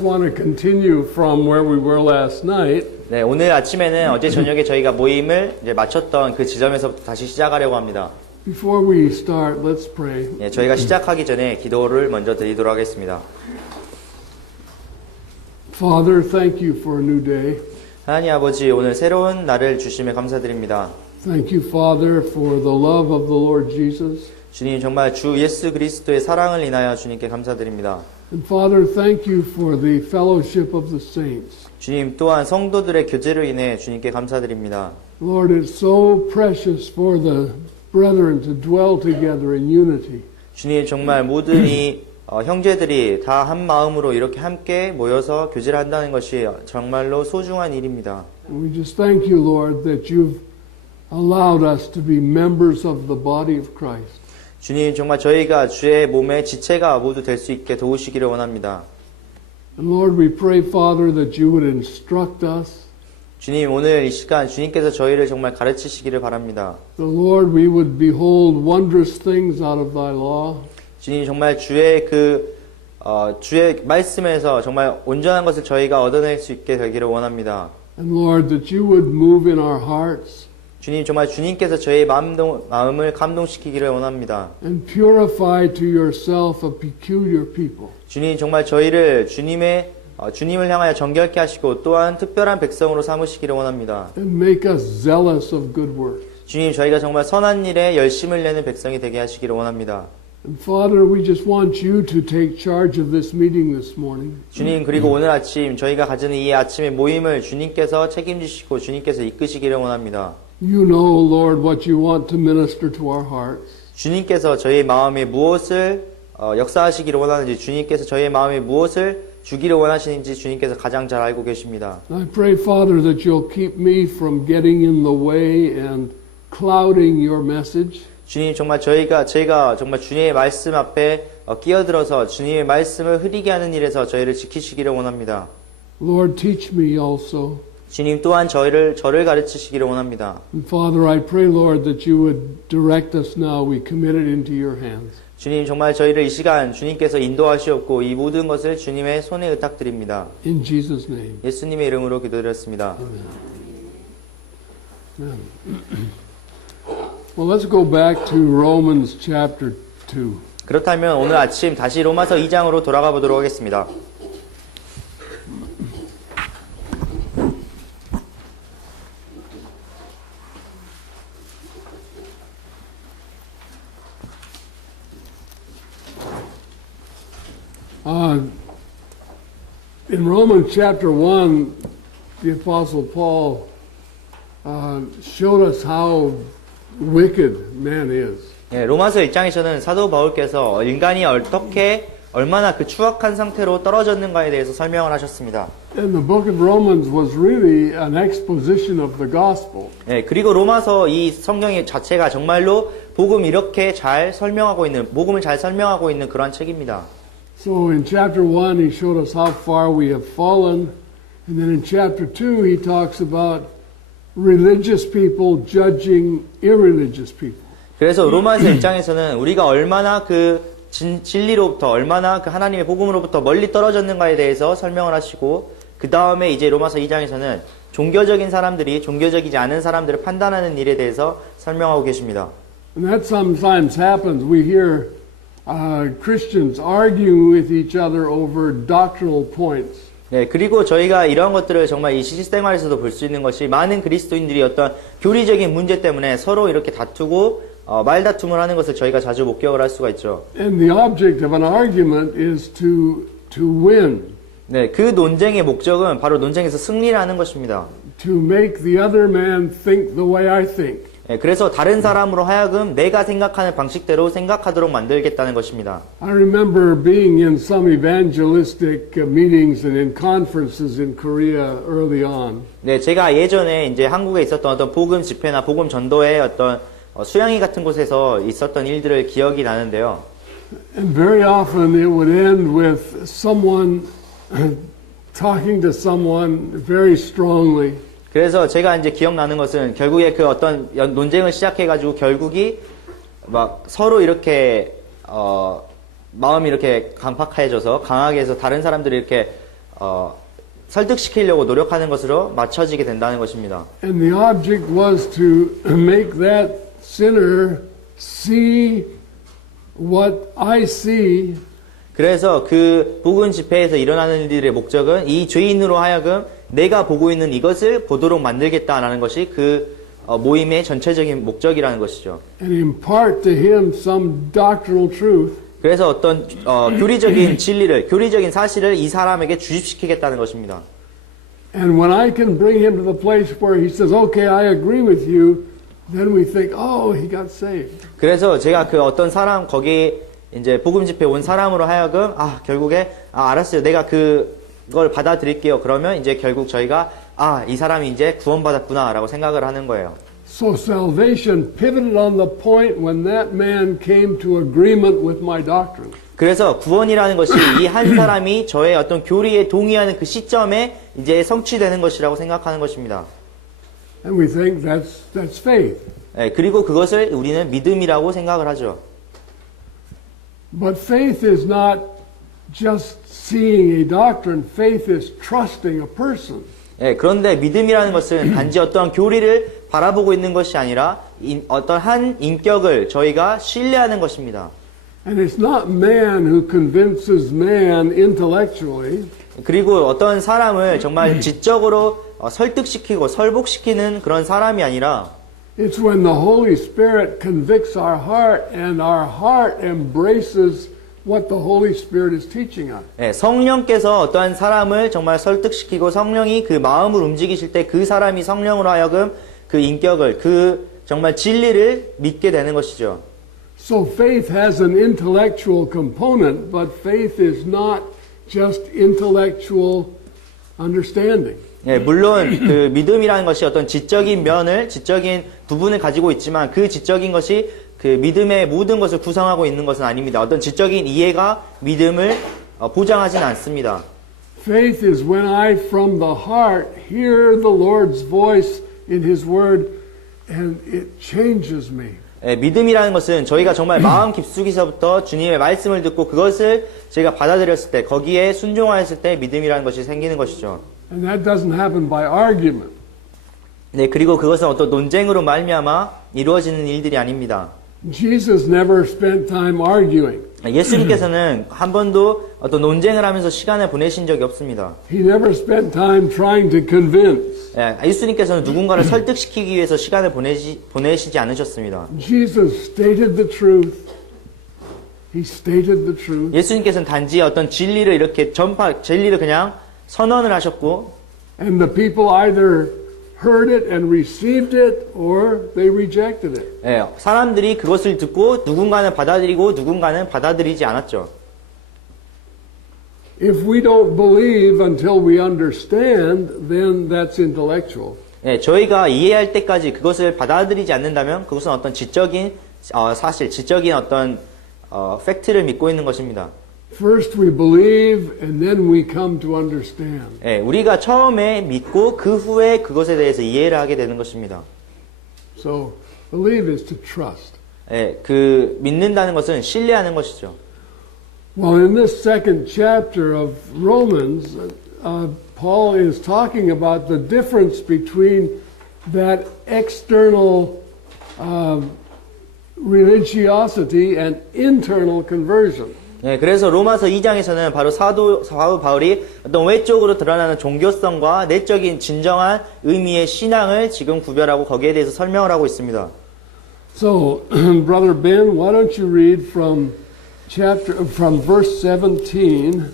want to continue from where we were last night. 네, 오늘 아침에는 어제 저녁에 저희가 모임을 이제 마쳤던 그 지점에서부터 다시 시작하려고 합니다. Before we start, let's pray. 네, 저희가 시작하기 전에 기도를 먼저 드리도록 하겠습니다. Father, thank you for a new day. 하나님 아버지, 오늘 새로운 날을 주심에 감사드립니다. Thank you, Father, for the love of the Lord Jesus. 주님, 정말 주 예수 그리스도의 사랑을 인하여 주님께 감사드립니다. And Father, thank you for the fellowship of the saints. 주님, 또한 성도들의 교제로 인해 주님께 감사드립니다. Lord, it's so precious for the brethren to dwell together in unity. 주님, 정말 모든 이 형제들이 다 한 마음으로 이렇게 함께 모여서 교제를 한다는 것이 정말로 소중한 일입니다. And we just thank you, Lord, that you've allowed us to be members of the body of Christ. 주님, 정말 저희가 주의 몸의 지체가 모두 될 수 있게 도우시기를 원합니다. And Lord, we pray, Father, that you would instruct us. 주님, 오늘 이 시간 주님께서 저희를 정말 가르치시기를 바랍니다. The Lord, we would behold wondrous things out of thy law. 주님, 정말 주의 주의 말씀에서 정말 온전한 것을 저희가 얻어낼 수 있게 되기를 원합니다. And Lord, that you would move in our hearts. 주님, 정말 주님께서 저희의 마음을 감동시키기를 원합니다. And purify to yourself a peculiar people. 주님, 정말 저희를 주님을 향하여 정결케 하시고 또한 특별한 백성으로 삼으시기를 원합니다. And make us zealous of good works. 주님, 저희가 정말 선한 일에 열심을 내는 백성이 되게 하시기를 원합니다. And Father, we just want you to take charge of this meeting this morning. 주님, 그리고 오늘 아침 저희가 가지는 이 아침의 모임을 주님께서 책임지시고 주님께서 이끄시기를 원합니다. You know, Lord, what you want to minister to our hearts. 주님께서 저희 마음에 무엇을 역사하시기를 원하는지, 주님께서 저희 마음에 무엇을 주기를 원하시는지 주님께서 가장 잘 알고 계십니다. I pray, Father, that you'll keep me from getting in the way and clouding your message. 주님, 정말 제가 정말 주님의 말씀 앞에 끼어들어서 주님의 말씀을 흐리게 하는 일에서 저희를 지키시기를 원합니다. Lord, teach me also. 주님 또한 저를 가르치시기를 원합니다. And Father, I pray, Lord, that you would direct us now. We commit it into your hands. 주님, 정말 저희를 이 시간 주님께서 인도하시옵고 이 모든 것을 주님의 손에 의탁드립니다. In Jesus' name. 예수님의 이름으로 기도드렸습니다. Amen. Well, let's go back to Romans chapter 2. 그렇다면 오늘 아침 다시 로마서 2장으로 돌아가 보도록 하겠습니다. In Romans chapter 1, the Apostle Paul showed us how wicked man is. 예, 로마서 1장에서는 사도 바울께서 인간이 얼마나 그 추악한 상태로 떨어졌는가에 대해서 설명을 하셨습니다. And the book of Romans was really an exposition of the gospel. 예, 그리고 로마서 이 성경의 자체가 정말로 복음을 잘 설명하고 있는 그러한 책입니다. So in chapter 1 he showed us how far we have fallen, and then in chapter 2 he talks about religious people judging irreligious people. 그래서 로마서 1장에서는 우리가 얼마나 진리로부터 얼마나 하나님의 복음으로부터 멀리 떨어졌는가에 대해서 설명을 하시고, 그 다음에 이제 로마서 2장에서는 종교적인 사람들이 종교적이지 않은 사람들을 판단하는 일에 대해서 설명하고 계십니다. And that sometimes happens. We hear Christians arguing with each other over doctrinal points. 네, 그리고 저희가 이러한 것들을 정말 이 실생활에서도 볼 수 있는 것이, 많은 그리스도인들이 어떤 교리적인 문제 때문에 서로 이렇게 다투고 말다툼을 하는 것을 저희가 자주 목격을 할 수가 있죠. And the object of an argument is to win. 네, 그 논쟁의 목적은 바로 논쟁에서 승리를 하는 것입니다. To make the other man think the way I think. 네, 그래서 다른 사람으로 하여금 내가 생각하는 방식대로 생각하도록 만들겠다는 것입니다. I remember being in some evangelistic meetings and in conferences in Korea early on. 네, 제가 예전에 이제 한국에 있었던 어떤 복음 집회나 복음 전도의 어떤 수양회 같은 곳에서 있었던 일들을 기억이 나는데요. And very often it would end with someone talking to someone very strongly. 그래서 제가 이제 기억나는 것은 결국에 그 어떤 논쟁을 시작해가지고 결국이 막 서로 이렇게 마음이 이렇게 강팍해져서 강하게 해서 다른 사람들이 이렇게 설득시키려고 노력하는 것으로 맞춰지게 된다는 것입니다. And the object was to make that sinner see what I see, 그래서 그 복음 집회에서 일어나는 일들의 목적은 이 죄인으로 하여금 내가 보고 있는 이것을 보도록 만들겠다라는 것이 그 모임의 전체적인 목적이라는 것이죠. and impart to him some doctrinal truth 그래서 어떤 교리적인 진리를, 교리적인 사실을 이 사람에게 주입시키겠다는 것입니다. And when I can bring him to the place where he says, okay, I agree with you, then we think, oh, he got saved. 그래서 제가 그 어떤 사람, 거기 이제 복음 집회 온 사람으로 하여금, 결국에, 알았어요. 내가 그걸 받아들일게요. 그러면 이제 결국 저희가, 이 사람이 이제 구원받았구나, 라고 생각을 하는 거예요. So salvation pivoted on the point when that man came to agreement with my doctrine. 그래서 구원이라는 것이 이 한 사람이 저의 어떤 교리에 동의하는 그 시점에 이제 성취되는 것이라고 생각하는 것입니다. And we think that's faith. 예, 그리고 그것을 우리는 믿음이라고 생각을 하죠. But faith is not just seeing a doctrine. Faith is trusting a person. 예, 그런데 믿음이라는 것은 단지 어떠한 교리를 바라보고 있는 것이 아니라 어떤 한 인격을 저희가 신뢰하는 것입니다. And it's not man who convinces man intellectually. 그리고 어떤 사람을 정말 지적으로 설득시키고 설복시키는 그런 사람이 아니라 It's when the Holy Spirit convicts our heart and our heart embraces what the Holy Spirit is teaching us. 예, 성령께서 어떠한 사람을 정말 설득시키고 성령이 그 마음을 움직이실 때 그 사람이 성령으로 하여금 그 인격을 그 정말 진리를 믿게 되는 것이죠. So faith has an intellectual component, but faith is not just intellectual understanding. 예, 물론 그 믿음이라는 것이 어떤 지적인 면을, 지적인 부분을 가지고 있지만 그 지적인 것이 그 믿음의 모든 것을 구성하고 있는 것은 아닙니다. 어떤 지적인 이해가 믿음을 보장하지는 않습니다. Faith is when I from the heart hear the Lord's voice in His Word and it changes me. 예, 믿음이라는 것은 저희가 정말 마음 깊숙이서부터 주님의 말씀을 듣고 그것을 제가 받아들였을 때 거기에 순종하였을 때 믿음이라는 것이 생기는 것이죠. And that doesn't happen by argument. 네, 그리고 그것은 어떤 논쟁으로 말미암아 이루어지는 일들이 아닙니다. Jesus never spent time arguing. 예수님께서는 한 번도 어떤 논쟁을 하면서 시간을 보내신 적이 없습니다. He never spent time trying to convince. 예, 예수님께서는 누군가를 설득시키기 위해서 시간을 보내시지 않으셨습니다. Jesus stated the truth. He stated the truth. 예수님께서는 단지 어떤 진리를 이렇게 진리를 그냥 선언을 하셨고, And the people either heard it and received it or they rejected it. 예, 사람들이 그것을 듣고 누군가는 받아들이고 누군가는 받아들이지 않았죠. If we don't believe until we understand, then that's intellectual. 예, 저희가 이해할 때까지 그것을 받아들이지 않는다면 그것은 어떤 지적인 사실, 지적인 어떤 팩트를 믿고 있는 것입니다. First we believe and then we come to understand. 예, 우리가 처음에 믿고 그 후에 그것에 대해서 이해를 하게 되는 것입니다. So believe is to trust. 예, 그 믿는다는 것은 신뢰하는 것이죠. Well, in this second chapter of Romans, Paul is talking about the difference between that external religiosity and internal conversion. 예, 그래서 로마서 2장에서는 바로 사도 바울이 어떤 외적으로 드러나는 종교성과 내적인 진정한 의미의 신앙을 지금 구별하고 거기에 대해서 설명을 하고 있습니다. So, Brother Ben, why don't you read from verse 17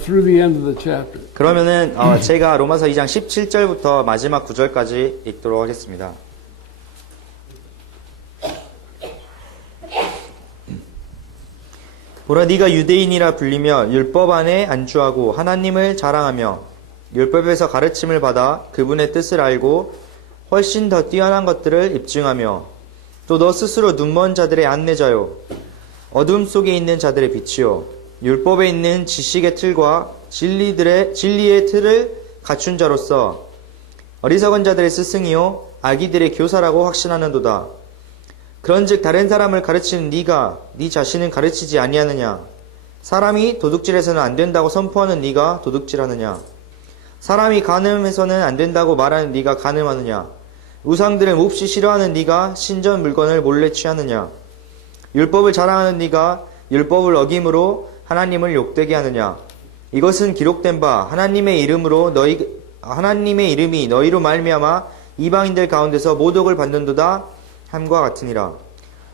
through the end of the chapter. 그러면은 제가 로마서 2장 17절부터 마지막 9절까지 읽도록 하겠습니다. 보라 네가 유대인이라 불리며 율법 안에 안주하고 하나님을 자랑하며 율법에서 가르침을 받아 그분의 뜻을 알고 훨씬 더 뛰어난 것들을 입증하며 또 너 스스로 눈먼 자들의 안내자요 어둠 속에 있는 자들의 빛이요 율법에 있는 지식의 틀과 진리의 틀을 갖춘 자로서 어리석은 자들의 스승이요 아기들의 교사라고 확신하는도다. 그런즉 다른 사람을 가르치는 네가 네 자신은 가르치지 아니하느냐? 사람이 도둑질해서는 안 된다고 선포하는 네가 도둑질하느냐? 사람이 간음해서는 안 된다고 말하는 네가 간음하느냐? 우상들을 몹시 싫어하는 네가 신전 물건을 몰래 취하느냐? 율법을 자랑하는 네가 율법을 어김으로 하나님을 욕되게 하느냐? 이것은 기록된 바 하나님의 이름이 너희로 말미암아 이방인들 가운데서 모독을 받는도다 함과 같으니라.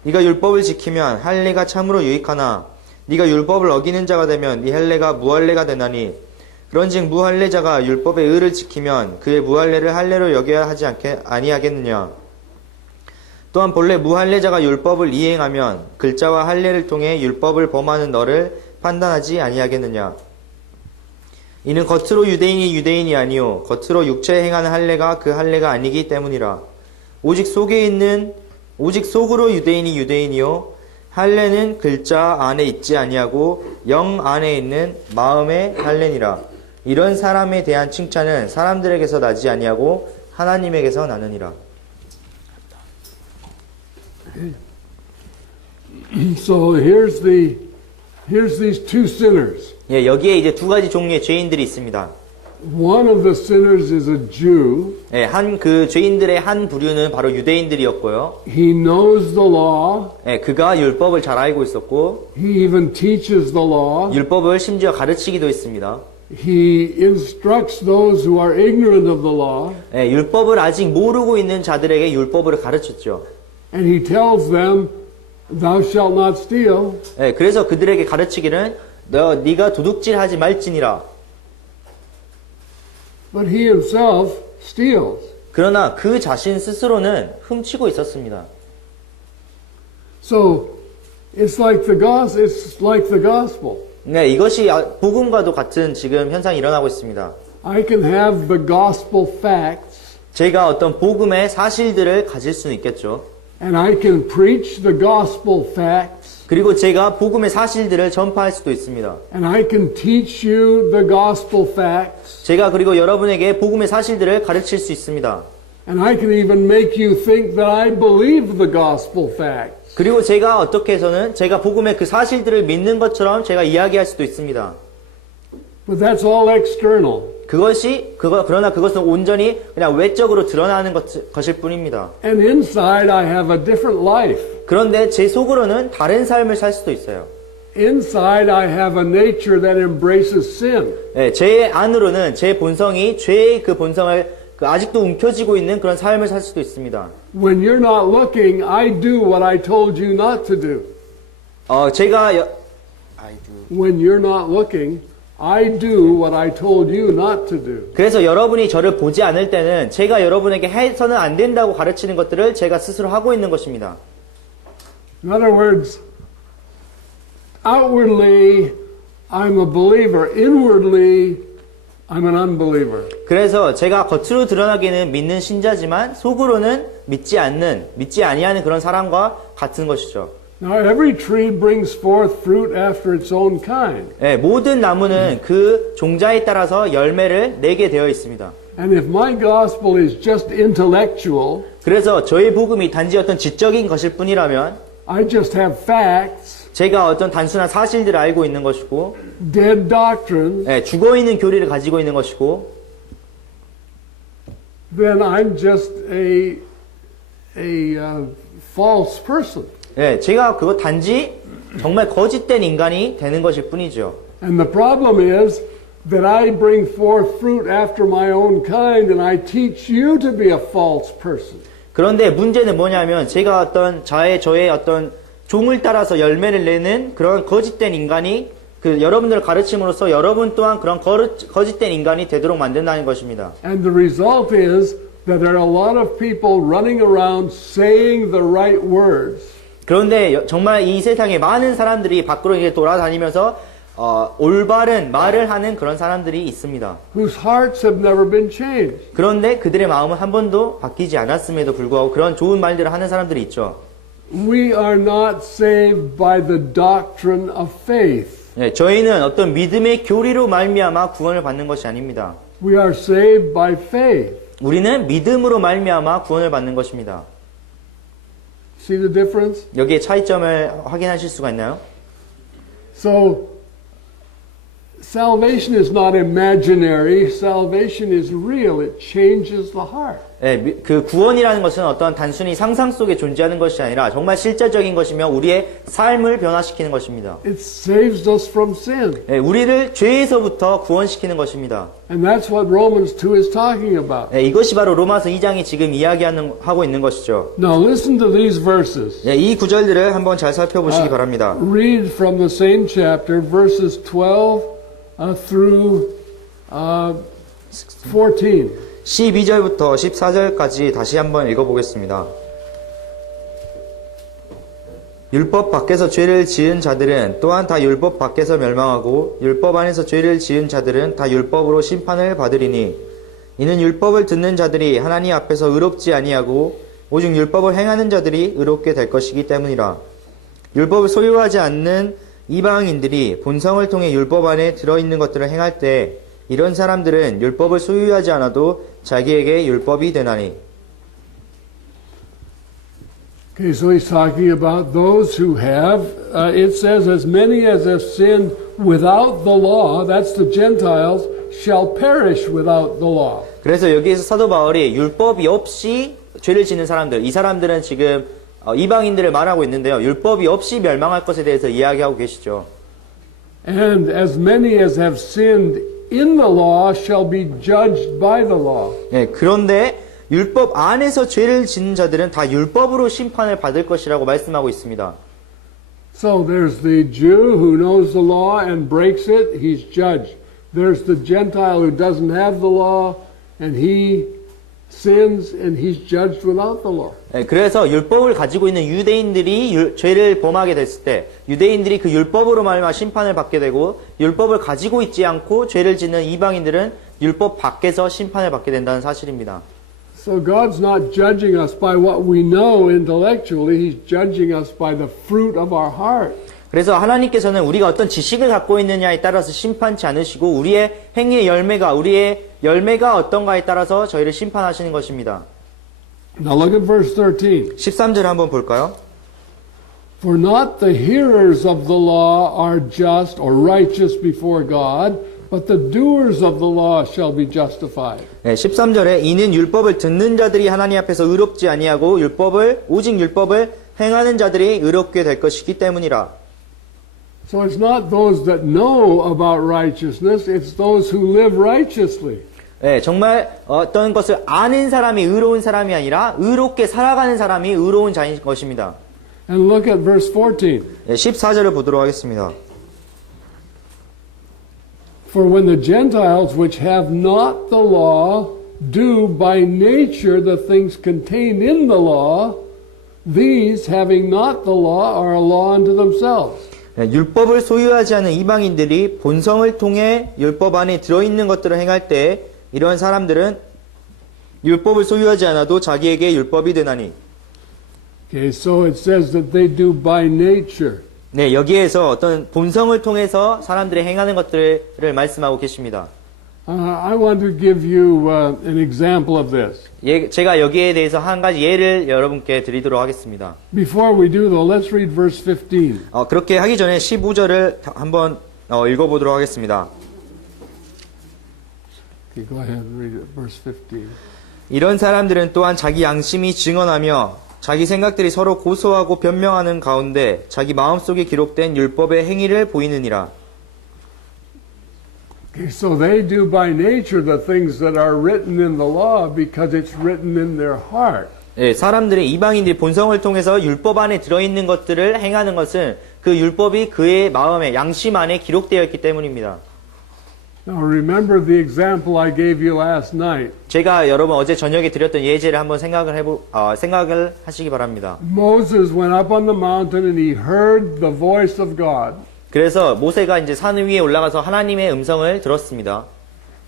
네가 율법을 지키면 할례가 참으로 유익하나 네가 율법을 어기는 자가 되면 네 할례가 무할례가 되나니 그런즉 무할례자가 율법의 의를 지키면 그의 무할례를 할례로 여겨야 하지 아니하겠느냐. 또한 본래 무할례자가 율법을 이행하면 글자와 할례를 통해 율법을 범하는 너를 판단하지 아니하겠느냐. 이는 겉으로 유대인이 유대인이 아니요 겉으로 육체에 행하는 할례가 그 할례가 아니기 때문이라. 오직 속으로 유대인이 유대인이요 할례는 글자 안에 있지 아니하고 영 안에 있는 마음의 할례니라. 이런 사람에 대한 칭찬은 사람들에게서 나지 아니하고 하나님에게서 나느니라. So here's these two sinners. 예, 여기에 이제 두 가지 종류의 죄인들이 있습니다. One of the sinners is a Jew. 예, 그 죄인들의 한 부류는 바로 유대인들이었고요. He knows the law. 예, 그가 율법을 잘 알고 있었고, He even teaches the law. 율법을 심지어 가르치기도 했습니다. He instructs those who are ignorant of the law. 예, 율법을 아직 모르고 있는 자들에게 율법을 가르쳤죠. And he tells them, "Thou shalt not steal." 예, 그래서 그들에게 가르치기는 네가 도둑질하지 말지니라. But he himself steals. 그러나 그 자신 스스로는 훔치고 있었습니다. So it's like the gospel. 네, 이것이 복음과도 같은 지금 현상이 일어나고 있습니다. I can have the gospel facts, 제가 어떤 복음의 사실들을 가질 수는 있겠죠. and I can preach the gospel facts, 그리고 제가 복음의 사실들을 전파할 수도 있습니다. and I can teach you the gospel facts, 제가 그리고 여러분에게 복음의 사실들을 가르칠 수 있습니다. and I can even make you think that I believe the gospel facts. 그리고 제가 어떻게 해서는 제가 복음의 그 사실들을 믿는 것처럼 제가 이야기할 수도 있습니다. But that's all external. 그러나 그것은 온전히 그냥 외적으로 드러나는 것일 뿐입니다. And inside I have a different life. 그런데 제 속으로는 다른 삶을 살 수도 있어요. Inside I have a nature that embraces sin. 네, 제 안으로는 제 본성이 죄의 그 본성을 아직도 움켜쥐고 있는 그런 삶을 살 수도 있습니다. When you're not looking, I do what I told you not to do. When you're not looking, I do what I told you not to do. 그래서 여러분이 저를 보지 않을 때는 제가 여러분에게 해서는 안 된다고 가르치는 것들을 제가 스스로 하고 있는 것입니다. In other words, outwardly, I'm a believer. Inwardly, I'm an unbeliever. 그래서 제가 겉으로 드러나기는 믿는 신자지만 속으로는 믿지 아니하는 그런 사람과 같은 것이죠. Now, every tree brings forth fruit after its own kind. 네, 모든 나무는 그 종자에 따라서 열매를 내게 되어 있습니다. And if my gospel is just intellectual, 그래서 저의 복음이 단지 어떤 지적인 것일 뿐이라면 I just have facts, 제가 어떤 단순한 사실들을 알고 있는 것이고 dead doctrines, 네, 죽어있는 교리를 가지고 있는 것이고 then I'm just a false person. 네, 제가 그거 단지 정말 거짓된 인간이 되는 것일 뿐이죠. And the problem is that I bring forth fruit after my own kind and I teach you to be a false person. 그런데 문제는 뭐냐면 제가 저의 어떤 종을 따라서 열매를 내는 그런 거짓된 인간이 여러분들을 가르침으로써 여러분 또한 그런 거짓된 인간이 되도록 만든다는 것입니다. And the result is that there are a lot of people running around saying the right words. 그런데 정말 이 세상에 많은 사람들이 밖으로 이제 돌아다니면서 올바른 말을 하는 그런 사람들이 있습니다. Whose hearts have never been changed. 그런데 그들의 마음은 한 번도 바뀌지 않았음에도 불구하고 그런 좋은 말들을 하는 사람들이 있죠. We are not saved by the doctrine of faith. 네, 저희는 어떤 믿음의 교리로 말미암아 구원을 받는 것이 아닙니다. We are saved by faith. 우리는 믿음으로 말미암아 구원을 받는 것입니다. See the difference? 여기에 차이점을 확인하실 수가 있나요? So salvation is not imaginary. Salvation is real. It changes the heart. 예, 그 구원이라는 것은 어떤 단순히 상상 속에 존재하는 것이 아니라 정말 실제적인 것이며 우리의 삶을 변화시키는 것입니다. It saves us from sin. 예, 우리를 죄에서부터 구원시키는 것입니다. And that's what Romans 2 is talking about. 예, 이것이 바로 로마서 2장이 지금 하고 있는 것이죠. Now listen to these verses. 예, 이 구절들을 한번 잘 살펴보시기 바랍니다. Read from the same chapter, verses 12 through 14. 12절부터 14절까지 다시 한번 읽어보겠습니다. 율법 밖에서 죄를 지은 자들은 또한 다 율법 밖에서 멸망하고 율법 안에서 죄를 지은 자들은 다 율법으로 심판을 받으리니 이는 율법을 듣는 자들이 하나님 앞에서 의롭지 아니하고 오직 율법을 행하는 자들이 의롭게 될 것이기 때문이라. 율법을 소유하지 않는 이방인들이 본성을 통해 율법 안에 들어있는 것들을 행할 때 이런 사람들은 율법을 소유하지 않아도 자기에게 율법이 되나니. Okay, so he's talking about those who have, it says, as many as have sinned without the law, that's the Gentiles, shall perish without the law. 그래서 여기에서 사도 바울이 율법이 없이 죄를 짓는 사람들, 이 사람들은 지금 이방인들을 말하고 있는데요. 율법이 없이 멸망할 것에 대해서 이야기하고 계시죠. And as many as have sinned in the law shall be judged by the law. 네, 그런데 율법 안에서 죄를 짓는 자들은 다 율법으로 심판을 받을 것이라고 말씀하고 있습니다. So there's the Jew who knows the law and breaks it, he's judged. There's the Gentile who doesn't have the law and he sins and he's judged without the law. 네, 그래서 율법을 가지고 있는 유대인들이 죄를 범하게 됐을 때 유대인들이 그 율법으로 말미암아 심판을 받게 되고 율법을 가지고 있지 않고 죄를 짓는 이방인들은 율법 밖에서 심판을 받게 된다는 사실입니다. So God's not judging us by what we know intellectually, He's judging us by the fruit of our heart. 그래서 하나님께서는 우리가 어떤 지식을 갖고 있느냐에 따라서 심판치 않으시고 우리의 행위의 우리의 열매가 어떤가에 따라서 저희를 심판하시는 것입니다. Now look at verse 13. 13절 한번 볼까요? For not the hearers of the law are just or righteous before God, but the doers of the law shall be justified. 네, 13절에 이는 율법을 듣는 자들이 하나님 앞에서 의롭지 아니하고 오직 율법을 행하는 자들이 의롭게 될 것이기 때문이라. So it's not those that know about righteousness, it's those who live righteously. 네, 정말 어떤 것을 아는 사람이 의로운 사람이 아니라 의롭게 살아가는 사람이 의로운 자인 것입니다. And look at verse 14. 네, 14절을 보도록 하겠습니다. For when the Gentiles which have not the law do by nature the things contained in the law, these having not the law are a law unto themselves. 네, 율법을 소유하지 않은 이방인들이 본성을 통해 율법 안에 들어있는 것들을 행할 때 이러한 사람들은 율법을 소유하지 않아도 자기에게 율법이 되나니. Okay, so it says that they do by nature. 네, 여기에서 어떤 본성을 통해서 사람들이 행하는 것들을 말씀하고 계십니다. I want to give you an example of this. 제가 여기에 대해서 한 가지 예를 여러분께 드리도록 하겠습니다. Before we do though, let's read verse 15. 그렇게 하기 전에 15절을 한번 읽어보도록 하겠습니다. Okay, go ahead and read it, verse 15. 이런 사람들은 또한 자기 양심이 증언하며 자기 생각들이 서로 고소하고 변명하는 가운데 자기 마음속에 기록된 율법의 행위를 보이느니라. Okay, so they do by nature the things that are written in the law because it's written in their heart. 예, 사람들이 이방인들이 본성을 통해서 율법 안에 들어있는 것들을 행하는 것은 그 율법이 그의 마음에 양심 안에 기록되어 있기 때문입니다. Now remember the example I gave you last night. 제가 여러분 어제 저녁에 드렸던 예제를 한번 생각을 하시기 바랍니다. Moses went up on the mountain and he heard the voice of God. 그래서 모세가 이제 산 위에 올라가서 하나님의 음성을 들었습니다.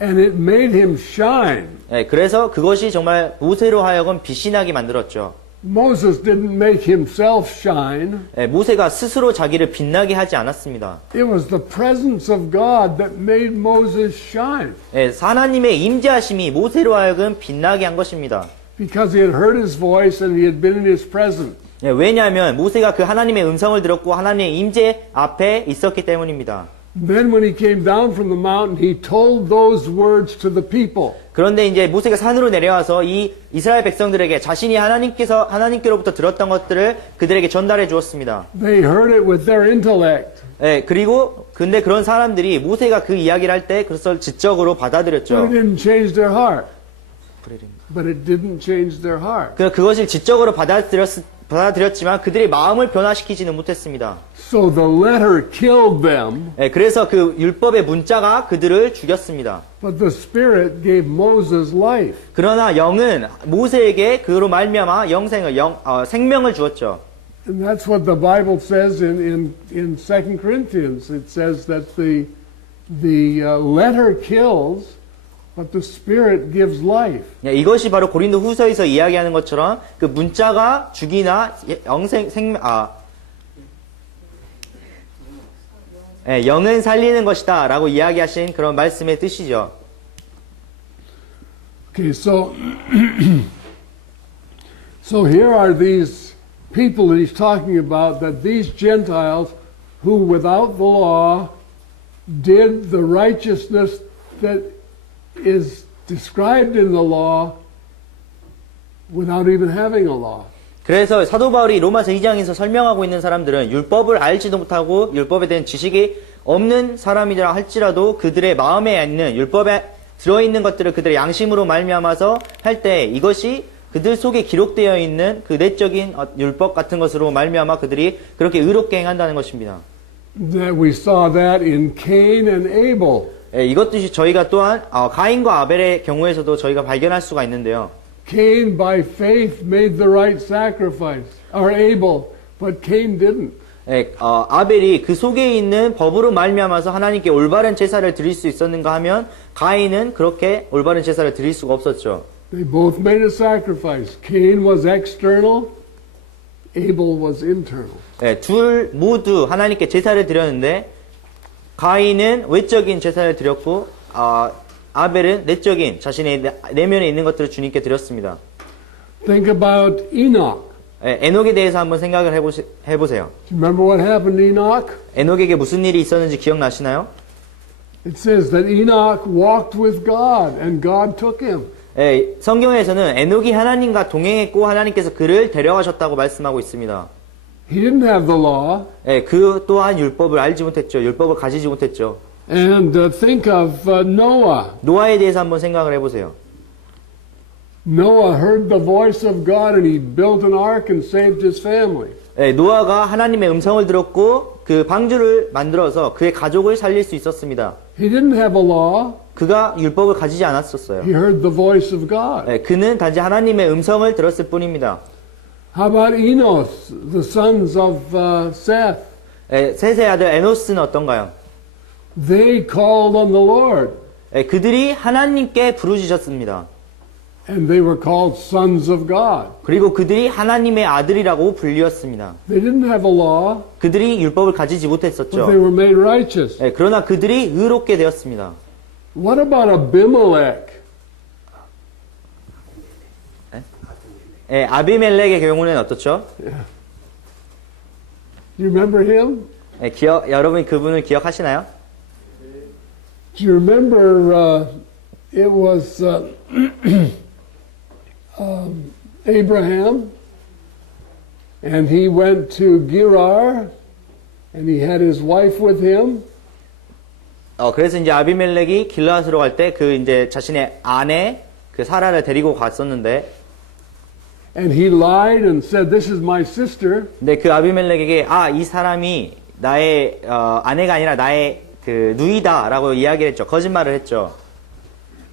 And it made him shine. 예, 그래서 그것이 정말 모세로 하여금 빛이 나게 만들었죠. Moses didn't make himself shine. 예, 모세가 스스로 자기를 빛나게 하지 않았습니다. It was the presence of God that made Moses shine. 예, 하나님의 임재하심이 모세로 하여금 빛나게 한 것입니다. Because he had heard his voice and he had been in his presence. 예, 왜냐하면 모세가 그 하나님의 음성을 들었고 하나님의 임재 앞에 있었기 때문입니다. Then when he came down from the mountain, he told those words to the people. 그런데 이제 모세가 산으로 내려와서 이 이스라엘 백성들에게 자신이 하나님께로부터 들었던 것들을 그들에게 전달해 주었습니다. They heard it with their intellect. 예, 그리고 근데 그런 사람들이 모세가 그 이야기를 할 때 그것을 지적으로 But 받아들였죠. it didn't change their heart. But it didn't change their heart. 그것을 지적으로 받아들였지만 그들의 마음을 변화시키지는 못했습니다. So the letter killed them, 예, 그래서 그 율법의 문자가 그들을 죽였습니다. but the Spirit gave Moses life. 그러나 영은 모세에게 그로 말미암아 생명을 주었죠. And that's what the Bible says in 2 Corinthians. It says that the letter kills, but the Spirit gives life. 예, 이것이 바로 고린도 후서에서 이야기하는 것처럼 그 문자가 죽이나 영은 살리는 것이다 라고 이야기하신 그런 말씀의 뜻이죠. Okay, so so here are these people that he's talking about, that these Gentiles who without the law did the righteousness that is described in the law without even having a law. 그래서 사도 바울이 로마서 2장에서 설명하고 있는 사람들은 율법을 알지도 못하고 율법에 대한 지식이 없는 사람이라 할지라도 그들의 마음에 있는 율법에 들어있는 것들을 그들의 양심으로 말미암아서 할 때 이것이 그들 속에 기록되어 있는 그 내적인 율법 같은 것으로 말미암아 그들이 그렇게 의롭게 행한다는 것입니다. That we saw that in Cain and Abel. 예, 이것도 저희가 또한 가인과 아벨의 경우에서도 저희가 발견할 수가 있는데요. Cain by faith made the right sacrifice, or Abel, but Cain didn't. 예, 아벨이 그 속에 있는 법으로 말미암아서 하나님께 올바른 제사를 드릴 수 있었는가 하면 가인은 그렇게 올바른 제사를 드릴 수가 없었죠. They both made a sacrifice. Cain was external, Abel was internal. 예, 둘 모두 하나님께 제사를 드렸는데 가인은 외적인 제사를 드렸고 아벨은 내적인 자신의 내면에 있는 것들을 주님께 드렸습니다. Think about Enoch. 예, 에녹에 대해서 한번 생각을 해보세요. Do you remember what happened to Enoch? 에녹에게 무슨 일이 있었는지 기억나시나요? It says that Enoch walked with God and God took him. 예, 성경에서는 에녹이 하나님과 동행했고 하나님께서 그를 데려가셨다고 말씀하고 있습니다. He didn't have the law. 예, 그 또한 율법을 알지 못했죠. 율법을 가지지 못했죠. And think of Noah. 노아에 대해서 한번 생각을 해보세요. Noah heard the voice of God and he built an ark and saved his family. 예, 노아가 하나님의 음성을 들었고 그 방주를 만들어서 그의 가족을 살릴 수 있었습니다. He didn't have a law. 그가 율법을 가지지 않았었어요. He heard the voice of God. 예, 그는 단지 하나님의 음성을 들었을 뿐입니다. How about Enos, the sons of Seth? 예, 셋의 아들 에노스는 어떤가요? They called on the Lord 예, 그들이 하나님께 부르짖었습니다. and they were called sons of God. 그리고 그들이 하나님의 아들이라고 불리었습니다. They didn't have a law, 그들이 율법을 가지지 but 못했었죠. they were made righteous. 예, 그러나 그들이 의롭게 되었습니다. What about Abimelech? 예, 아비멜렉의 경우는 어떻죠? Do you remember him? 예, 여러분 그분을 기억하시나요? Do you remember it was Abraham and he went to Gerar and he had his wife with him. 그래서 이제 아비멜렉이 길라앗으로 갈 때 그 이제 자신의 아내 그 사라를 데리고 갔었는데 And he lied and said, "This is my sister." 근데 그 아비멜렉에게 이 사람이 나의 아내가 아니라 나의 그 누이다라고 이야기를 했죠. 거짓말을 했죠.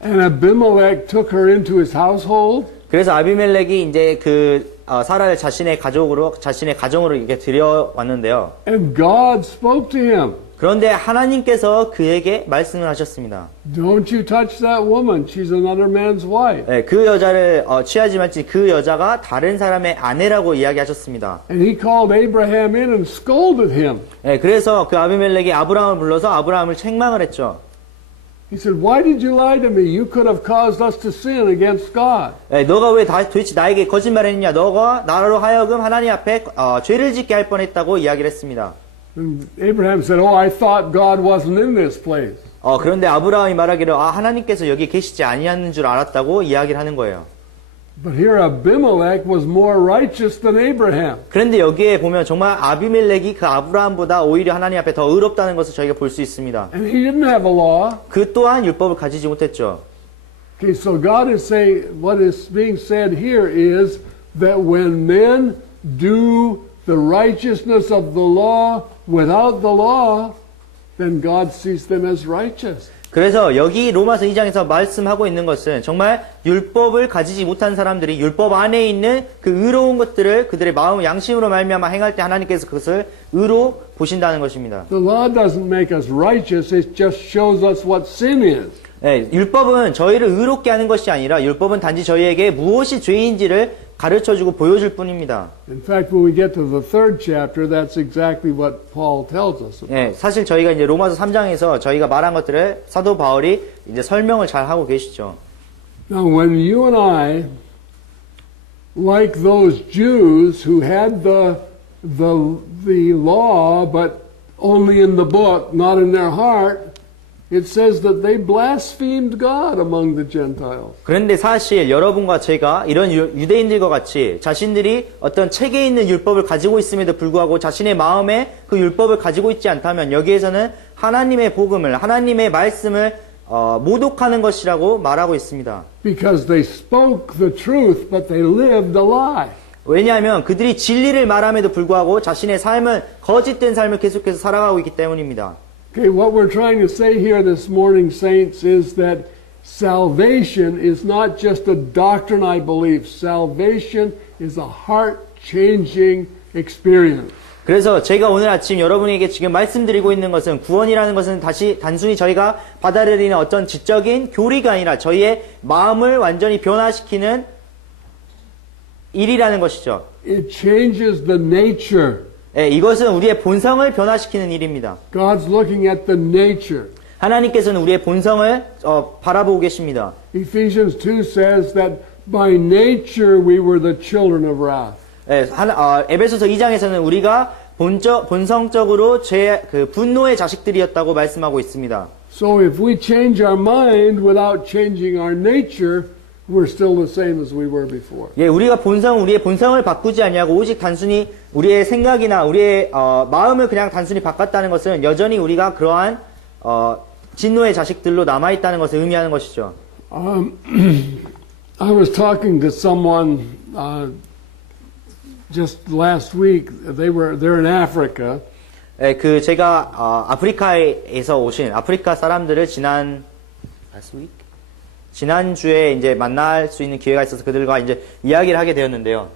And Abimelech took her into his household. 그래서 아비멜렉이 이제 그 사라를 자신의 가정으로 이렇게 들여왔는데요. And God spoke to him. 그런데 하나님께서 그에게 말씀을 하셨습니다. Don't you touch that woman. She's another man's wife. 네, 그 여자를 취하지 말지 그 여자가 다른 사람의 아내라고 이야기하셨습니다. And he called Abraham in and scolded him. 네, 그래서 그 아비멜렉이 아브라함을 불러서 아브라함을 책망을 했죠. He said, "Why did you lie to me? You could have caused us to sin against God." 네, 너가 왜 도대체 나에게 거짓말을 했냐? 너가 나로 하여금 하나님 앞에 죄를 짓게 할 뻔했다고 이야기를 했습니다. And Abraham said, "Oh, I thought God wasn't in this place." 그런데 아브라함이 말하기를 하나님께서 여기 계시지 아니하는 줄 알았다고 이야기를 하는 거예요. But here Abimelech was more righteous than Abraham. 그런데 여기에 보면 정말 아비멜렉이 그 아브라함보다 오히려 하나님 앞에 더 의롭다는 것을 저희가 볼 수 있습니다. And he didn't have a law. 그 또한 율법을 가지지 못했죠. Okay, so God is saying, what is being said here is that when men do the righteousness of the law without the law, then God sees them as righteous. 그래서 여기 로마서 2장에서 말씀하고 있는 것은 정말 율법을 가지지 못한 사람들이 율법 안에 있는 그 의로운 것들을 그들의 마음 양심으로 말미암아 행할 때 하나님께서 그것을 의로 보신다는 것입니다. The law doesn't make us righteous, it just shows us what sin is. 네, 율법은 저희를 의롭게 하는 것이 아니라 율법은 단지 저희에게 무엇이 죄인지를 가르쳐주고 보여줄 뿐입니다. In fact, when we get to the third chapter, that's exactly what Paul tells us about. 네, 사실 저희가 이제 로마서 3장에서 저희가 말한 것들을 사도 바울이 이제 설명을 잘 하고 계시죠. Now, when you and I, like those Jews who had the law, but only in the book, not in their heart, it says that they blasphemed God among the Gentiles. 그런데 사실 여러분과 제가 이런 유대인들과 같이 자신들이 어떤 책에 있는 율법을 가지고 있음에도 불구하고 자신의 마음에 그 율법을 가지고 있지 않다면 여기에서는 하나님의 복음을, 하나님의 말씀을 모독하는 것이라고 말하고 있습니다. Because they spoke the truth, but they lived a lie. 왜냐하면 그들이 진리를 말함에도 불구하고 자신의 삶은 거짓된 삶을 계속해서 살아가고 있기 때문입니다. Okay, what we're trying to say here this morning, saints, is that salvation is not just a doctrine I believe. Salvation is a heart-changing experience. 그래서 제가 오늘 아침 여러분에게 지금 말씀드리고 있는 것은 구원이라는 것은 단순히 저희가 받아들이는 어떤 지적인 교리가 아니라 저희의 마음을 완전히 변화시키는 일이라는 것이죠. It changes the nature. 예, 이것은 우리의 본성을 변화시키는 일입니다. God's looking at the nature. 하나님께서는 우리의 본성을 바라보고 계십니다. Ephesians 2 says that by nature we were the children of wrath. 예, 에베소서 2장에서는 우리가 본성적으로 분노의 자식들이었다고 말씀하고 있습니다. So if we change our mind without changing our nature, we're still the same as we were before. 예, 우리의 본성을 바꾸지 아니하고 오직 단순히 우리의 생각이나 우리의 마음을 그냥 단순히 바꿨다는 것은 여전히 우리가 그러한 진노의 자식들로 남아 있다는 것을 의미하는 것이죠. I was talking to someone just last week. They're in Africa. 예, 제가 아프리카에서 오신 아프리카 사람들을 지난주에 이제 만날 수 있는 기회가 있어서 그들과 이제 이야기를 하게 되었는데요.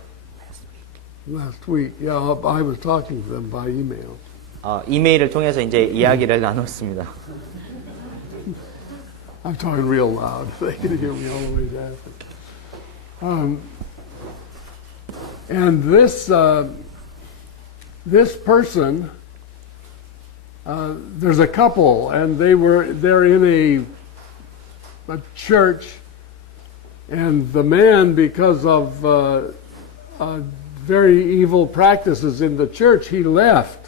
Last week, yeah, I was talking to them by email. 이메일을 통해서 이제 이야기를 나눴습니다. I'm talking real loud. They can hear me all the way to Africa. And this person, there's a couple, and they're in a church, and the man, because of very evil practices in the church, he left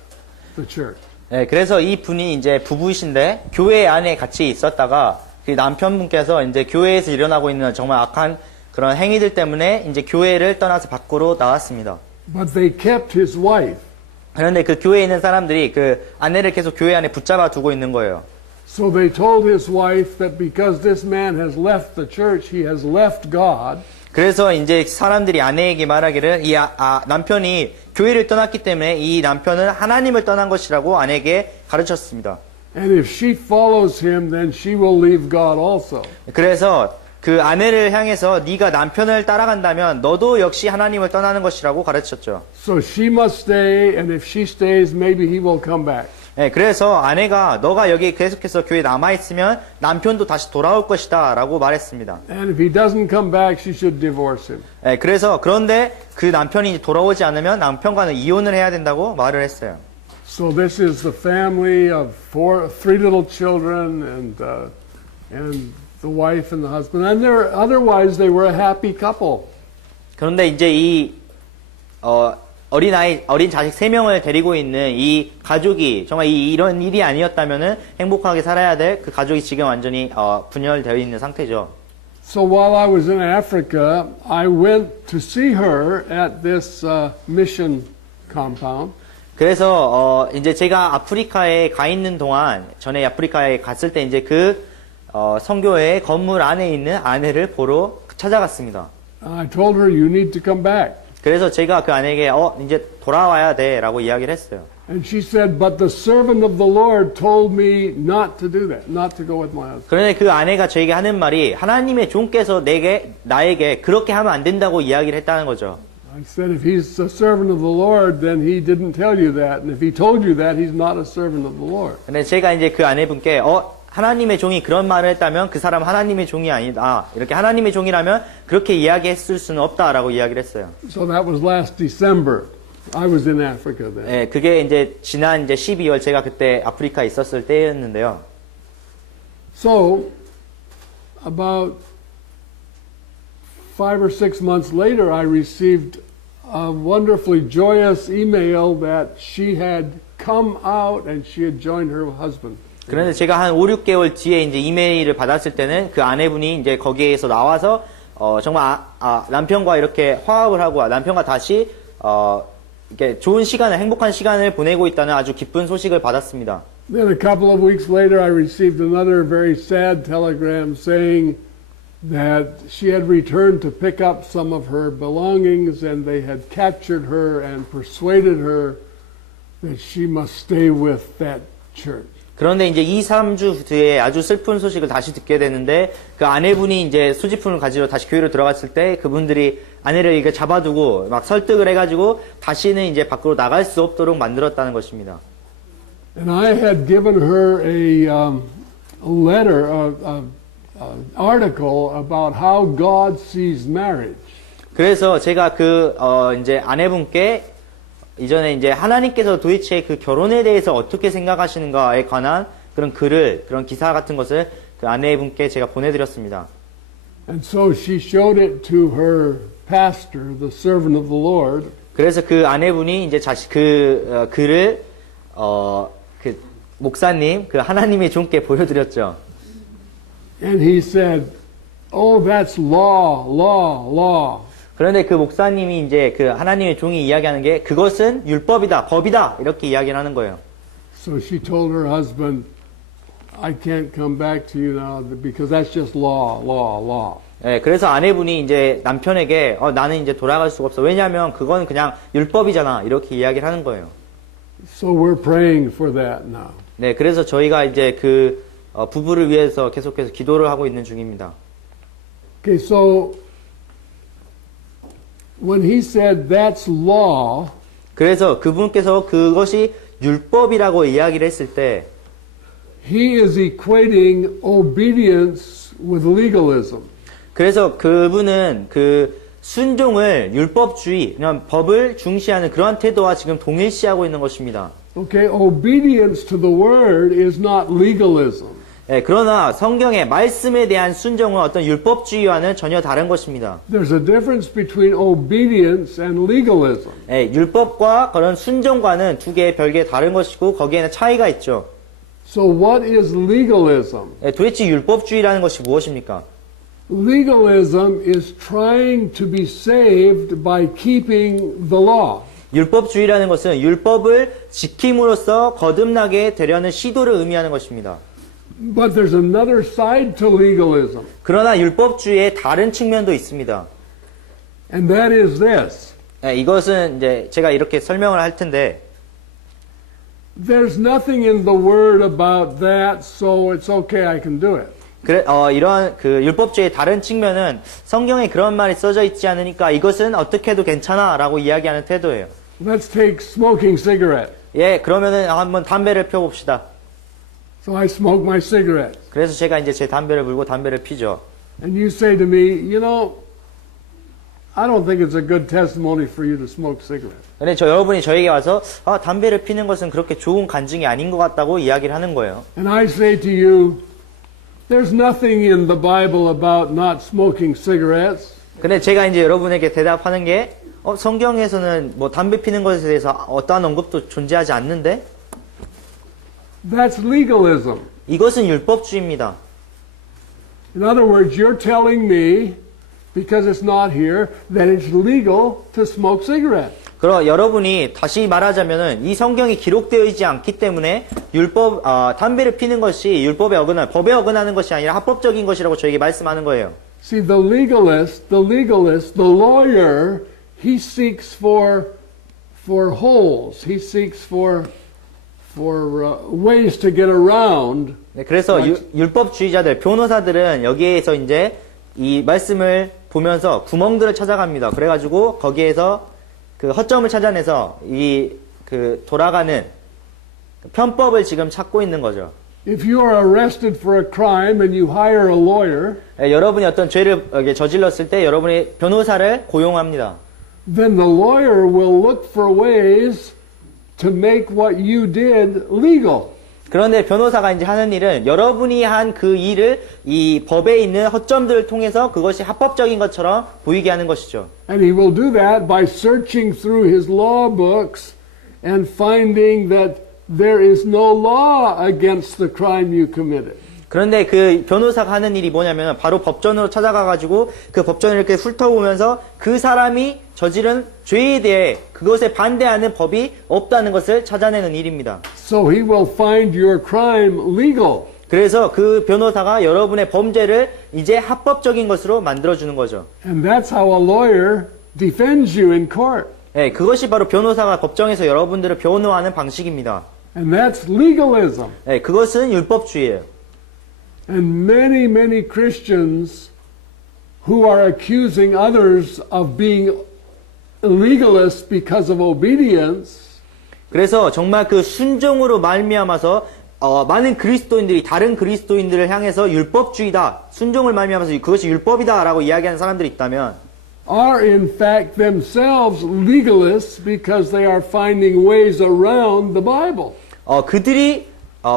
the church. 네, 그래서 이 분이 이제 부부이신데 교회 안에 같이 있었다가 그 남편분께서 이제 교회에서 일어나고 있는 정말 악한 그런 행위들 때문에 이제 교회를 떠나서 밖으로 나왔습니다. But they kept his wife. 그런데 그 교회에 있는 사람들이 그 아내를 계속 교회 안에 붙잡아 두고 있는 거예요. So they told his wife that because this man has left the church, he has left God. 그래서 이제 사람들이 아내에게 말하기를 이 남편이 교회를 떠났기 때문에 이 남편은 하나님을 떠난 것이라고 아내에게 가르쳤습니다. And if she follows him, then she will leave God also. 그래서 그 아내를 향해서 네가 남편을 따라간다면 너도 역시 하나님을 떠나는 것이라고 가르쳤죠. So she must stay, and if she stays, maybe he will come back. 네, 그래서 아내가 너가 여기 계속해서 교회에 남아있으면 남편도 다시 돌아올 것이다 라고 말했습니다. And if he doesn't come back, she should divorce him. 네, 그런데 그 남편이 돌아오지 않으면 남편과는 이혼을 해야 된다고 말을 했어요. So this is the family of three little children, and the wife and the husband. And otherwise they were a happy couple. 그런데 이제 어린 자식 3명을 데리고 있는 이 가족이 정말 이런 일이 아니었다면은 행복하게 살아야 될 그 가족이 지금 완전히 분열되어 있는 상태죠. So while I was in Africa, I went to see her at this mission compound. 그래서 이제 제가 아프리카에 가 있는 동안 전에 아프리카에 갔을 때 이제 그 선교회 건물 안에 있는 아내를 보러 찾아갔습니다. I told her, "You need to come back." 그래서 제가 그 아내에게 이제 돌아와야 돼라고 이야기를 했어요. And she said, "But the servant of the Lord told me not to do that, not to go with my husband." 그런데 그 아내가 저에게 하는 말이 하나님의 종께서 나에게 그렇게 하면 안 된다고 이야기를 했다는 거죠. I said, "If he's a servant of the Lord, then he didn't tell you that. And if he told you that, he's not a servant of the Lord." 근데 제가 이제 그 아내분께 하나님의 종이 그런 말을 했다면 그 사람 하나님의 종이 아니다. 이렇게 하나님의 종이라면 그렇게 이야기했을 수는 없다라고 이야기를 했어요. So that was last December. I was in Africa then. 네, 그게 이제 지난 이제 12월 제가 그때 아프리카에 있었을 때였는데요. So about 5 or 6 months later, I received a wonderfully joyous email that she had come out and she had joined her husband. 그런데 제가 한 5, 6개월 뒤에 이제 이메일을 받았을 때는 그 아내분이 이제 거기에서 나와서 정말 남편과 이렇게 화합을 하고 남편과 다시 이렇게 좋은 시간을 행복한 시간을 보내고 있다는 아주 기쁜 소식을 받았습니다. Then a couple of weeks later, I received another very sad telegram saying that she had returned to pick up some of her belongings and they had captured her and persuaded her that she must stay with that church. 그런데 이제 2, 3주 뒤에 아주 슬픈 소식을 다시 듣게 되는데 그 아내분이 이제 수지품을 가지러 다시 교회로 들어갔을 때 그분들이 아내를 이렇게 잡아두고 막 설득을 해가지고 다시는 이제 밖으로 나갈 수 없도록 만들었다는 것입니다. And I had given her a letter, an article about how God sees marriage. 그래서 제가 이제 아내분께 이전에 이제 하나님께서 도대체 그 결혼에 대해서 어떻게 생각하시는가에 관한 그런 그런 기사 같은 것을 그 아내분께 제가 보내드렸습니다. And so she showed it to her pastor, the servant of the Lord. 그래서 그 아내분이 이제 글을 그 목사님, 그 하나님의 종께 보여드렸죠. And he said, "Oh, that's law." 그런데 그 목사님이 이제 그 하나님의 종이 이야기하는 게 그것은 율법이다, 법이다 이렇게 이야기를 하는 거예요. So she told her husband, "I can't come back to you now because that's just law." 네, 그래서 아내분이 이제 남편에게 나는 이제 돌아갈 수가 없어. 왜냐하면 그건 그냥 율법이잖아 이렇게 이야기를 하는 거예요. So we're praying for that now. 네, 그래서 저희가 이제 그 부부를 위해서 계속해서 기도를 하고 있는 중입니다. Okay, so when he said that's law, 그래서 그분께서 그것이 율법이라고 이야기를 했을 때 he is equating obedience with legalism. 그래서 그분은 그 순종을 율법주의, 그냥 법을 중시하는 그러한 태도와 지금 동일시하고 있는 것입니다. Okay, obedience to the word is not legalism. 네, 그러나 성경의 말씀에 대한 순종은 어떤 율법주의와는 전혀 다른 것입니다. There's a difference between obedience and legalism. 네, 율법과 그런 순종과는 두 개의 별개의 다른 것이고 거기에는 차이가 있죠. So what is legalism? 네, 도대체 율법주의라는 것이 무엇입니까? Legalism is trying to be saved by keeping the law. 율법주의라는 것은 율법을 지킴으로써 거듭나게 되려는 시도를 의미하는 것입니다. But there's another side to legalism. 그러나 율법주의의 다른 측면도 있습니다. And that is this. 네, 이것은 이제 제가 이렇게 설명을 할 텐데 There's nothing in the word about that, so it's okay, I can do it. 이런 그 율법주의의 다른 측면은 성경에 그런 말이 써져 있지 않으니까 이것은 어떻게 해도 괜찮아라고 이야기하는 태도예요. Let's take smoking cigarette. 예, 그러면은 한번 담배를 펴봅시다. So I smoke my cigarette. 그래서 제가 이제 제 담배를 물고 담배를 피죠. And you say to me, you know, I don't think it's a good testimony for you to smoke cigarettes. 근데 여러분이 저에게 와서 담배를 피는 것은 그렇게 좋은 간증이 아닌 것 같다고 이야기를 하는 거예요. And I say to you, there's nothing in the Bible about not smoking cigarettes. 근데 제가 이제 여러분에게 대답하는 게 성경에서는 뭐 담배 피는 것에 대해서 어떠한 언급도 존재하지 않는데? That's legalism. 이것은 율법주의입니다. In other words, you're telling me, because it's not here, that it's legal to smoke cigarettes. 그럼 여러분이 다시 말하자면은 이 성경이 기록되어 있지 않기 때문에 담배를 피는 것이 법에 어긋나는 것이 아니라 합법적인 것이라고 저에게 말씀하는 거예요. See, the legalist, the lawyer, he seeks for holes. He seeks for ways to get around. 네, 그래서 율법주의자들, 변호사들은 여기에서 이제 이 말씀을 보면서 구멍들을 찾아갑니다. 그래가지고 거기에서 그 허점을 찾아내서 돌아가는 편법을 지금 찾고 있는 거죠. If you are arrested for a crime and you hire a lawyer, 여러분이 어떤 죄를 저질렀을 때 여러분이 변호사를 고용합니다. then the lawyer will look for ways to make what you did legal. 그런데 변호사가 이제 하는 일은 여러분이 한 그 일을 이 법에 있는 허점들을 통해서 그것이 합법적인 것처럼 보이게 하는 것이죠. And he will do that by searching through his law books and finding that there is no law against the crime you committed. 그런데 그 변호사가 하는 일이 뭐냐면 바로 법전으로 찾아가가지고 그 법전을 이렇게 훑어보면서 그 사람이 저지른 죄에 대해 그것에 반대하는 법이 없다는 것을 찾아내는 일입니다. So he will find your crime legal. 그래서 그 변호사가 여러분의 범죄를 이제 합법적인 것으로 만들어주는 거죠. And that's how a lawyer defends you in court. 네, 그것이 바로 변호사가 법정에서 여러분들을 변호하는 방식입니다. And that's legalism. 네, 그것은 율법주의예요. And many Christians who are accusing others of being legalists because of obedience, 그래서 정말 그 순종으로 말미암아서 많은 그리스도인들이 다른 그리스도인들을 향해서 율법주의다, 순종을 말미암아서 그것이 율법이다라고 이야기하는 사람들이 있다면 are in fact themselves legalists because they are finding ways around the Bible.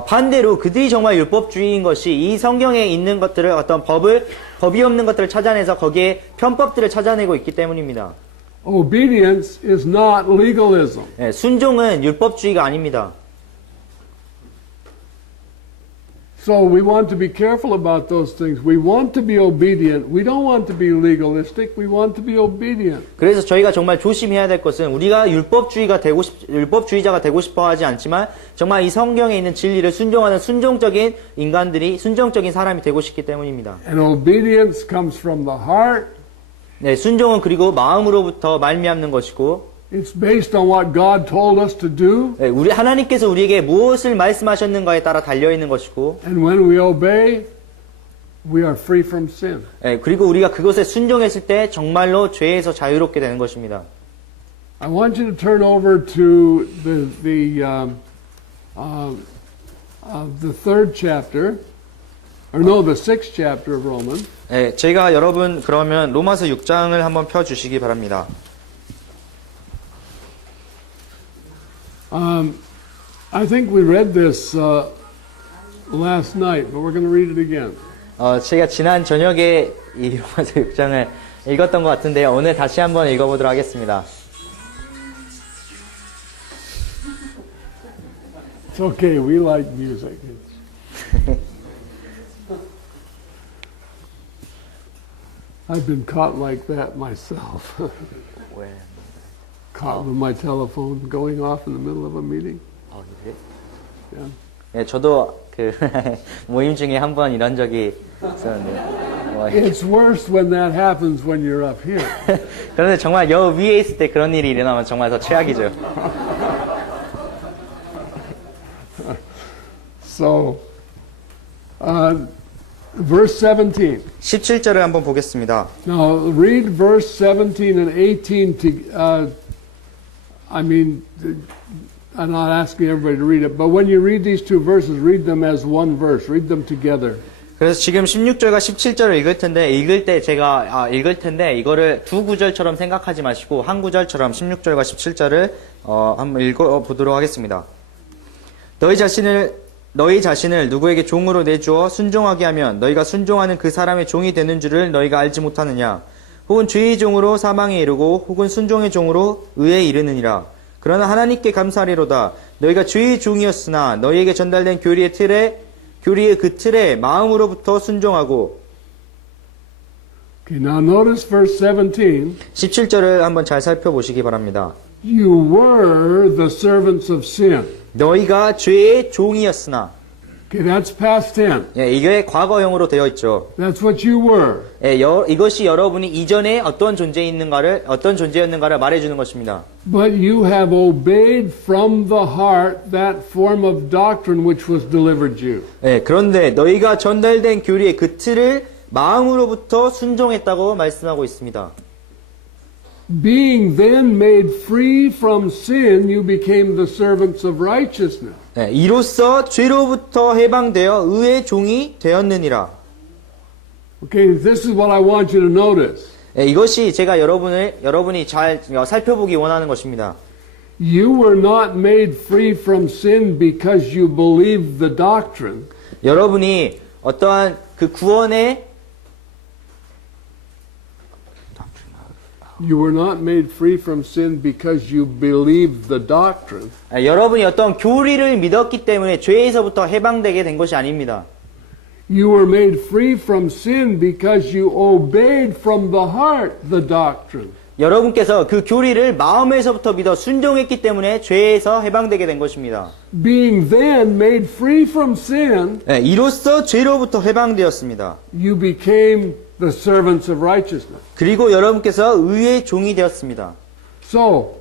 반대로 그들이 정말 율법주의인 것이 이 성경에 있는 것들을 어떤 법이 없는 것들을 찾아내서 거기에 편법들을 찾아내고 있기 때문입니다. Obedience is not legalism. 네, 순종은 율법주의가 아닙니다. So we want to be careful about those things. We want to be obedient. We don't want to be legalistic. We want to be obedient. 그래서 저희가 정말 조심해야 될 것은 우리가 율법주의자가 되고 싶어 하지 않지만 정말 이 성경에 있는 진리를 순종하는 순종적인 인간들이 순종적인 사람이 되고 싶기 때문입니다. And obedience comes from the heart. 네, 순종은 그리고 마음으로부터 말미암는 것이고 It's based on what God told us to do. 네, 우리 하나님께서 우리에게 무엇을 말씀하셨는가에 따라 달려 있는 것이고 And when we obey, we are free from sin. 네, 그리고 우리가 그것에 순종했을 때 정말로 죄에서 자유롭게 되는 것입니다. I want you to turn over to the third chapter, or no, the sixth chapter of Romans. 네, 제가 여러분 그러면 로마서 6장을 한번 펴주시기 바랍니다. I think we read this last night, but we're going to read it again. 제가 지난 저녁에 이 로마서 6장을 읽었던 것 같은데요. 오늘 다시 한번 읽어보도록 하겠습니다. It's okay, we like music. I've been caught like that myself. Caught with my telephone going off in the middle of a meeting. Yeah. 네, 저도 그 모임 중에 한 번 이런 적이 있었는데. It's worse when that happens when you're up here. 그런데 정말 여 위에 있을 때 그런 일이 일어나면 정말 더 최악이죠. So, verse 17. 17절을 한번 보겠습니다. Now, read verse 17 and 18 I'm not asking everybody to read it, but when you read these two verses, read them as one verse. Read them together. 그래서 지금 16절과 17절을 읽을 텐데 이거를 두 구절처럼 생각하지 마시고 한 구절처럼 16절과 17절을 한번 읽어 보도록 하겠습니다. 너희 자신을 누구에게 종으로 내주어 순종하게 하면 너희가 순종하는 그 사람의 종이 되는 줄을 너희가 알지 못하느냐? 혹은 죄의 종으로 사망에 이르고 혹은 순종의 종으로 의에 이르느니라. 그러나 하나님께 감사하리로다. 너희가 죄의 종이었으나 너희에게 전달된 교리의 그 틀에 마음으로부터 순종하고. Okay, now notice verse 17. 17절을 한번 잘 살펴보시기 바랍니다. You were the servants of sin. 너희가 죄의 종이었으나. Okay, that's past tense. 예, 이게 과거형으로 되어 있죠. That's what you were. 예, 이것이 여러분이 이전에 어떤 존재였는가를 말해주는 것입니다. But you have obeyed from the heart that form of doctrine which was delivered you. 예, 그런데 너희가 전달된 교리의 그 틀을 마음으로부터 순종했다고 말씀하고 있습니다. Being then made free from sin, you became the servants of righteousness. 예, 이로써 죄로부터 해방되어 의의 종이 되었느니라. Okay, this is what I want you to notice. 예, 이것이 제가 여러분이 잘 살펴보기 원하는 것입니다. You were not made free from sin because you believed the doctrine. 여러분이 어떠한 그 구원의 You were not made free from sin because you believed the doctrine. 여러분이 어떤 교리를 믿었기 때문에 죄에서부터 해방되게 된 것이 아닙니다. You were made free from sin because you obeyed from the heart the doctrine. 여러분께서 그 교리를 마음에서부터 믿어 순종했기 때문에 죄에서 해방되게 된 것입니다. Being then made free from sin, 네, 이로써 죄로부터 해방되었습니다. you became the servants of righteousness. 그리고 여러분께서 의의 종이 되었습니다. So,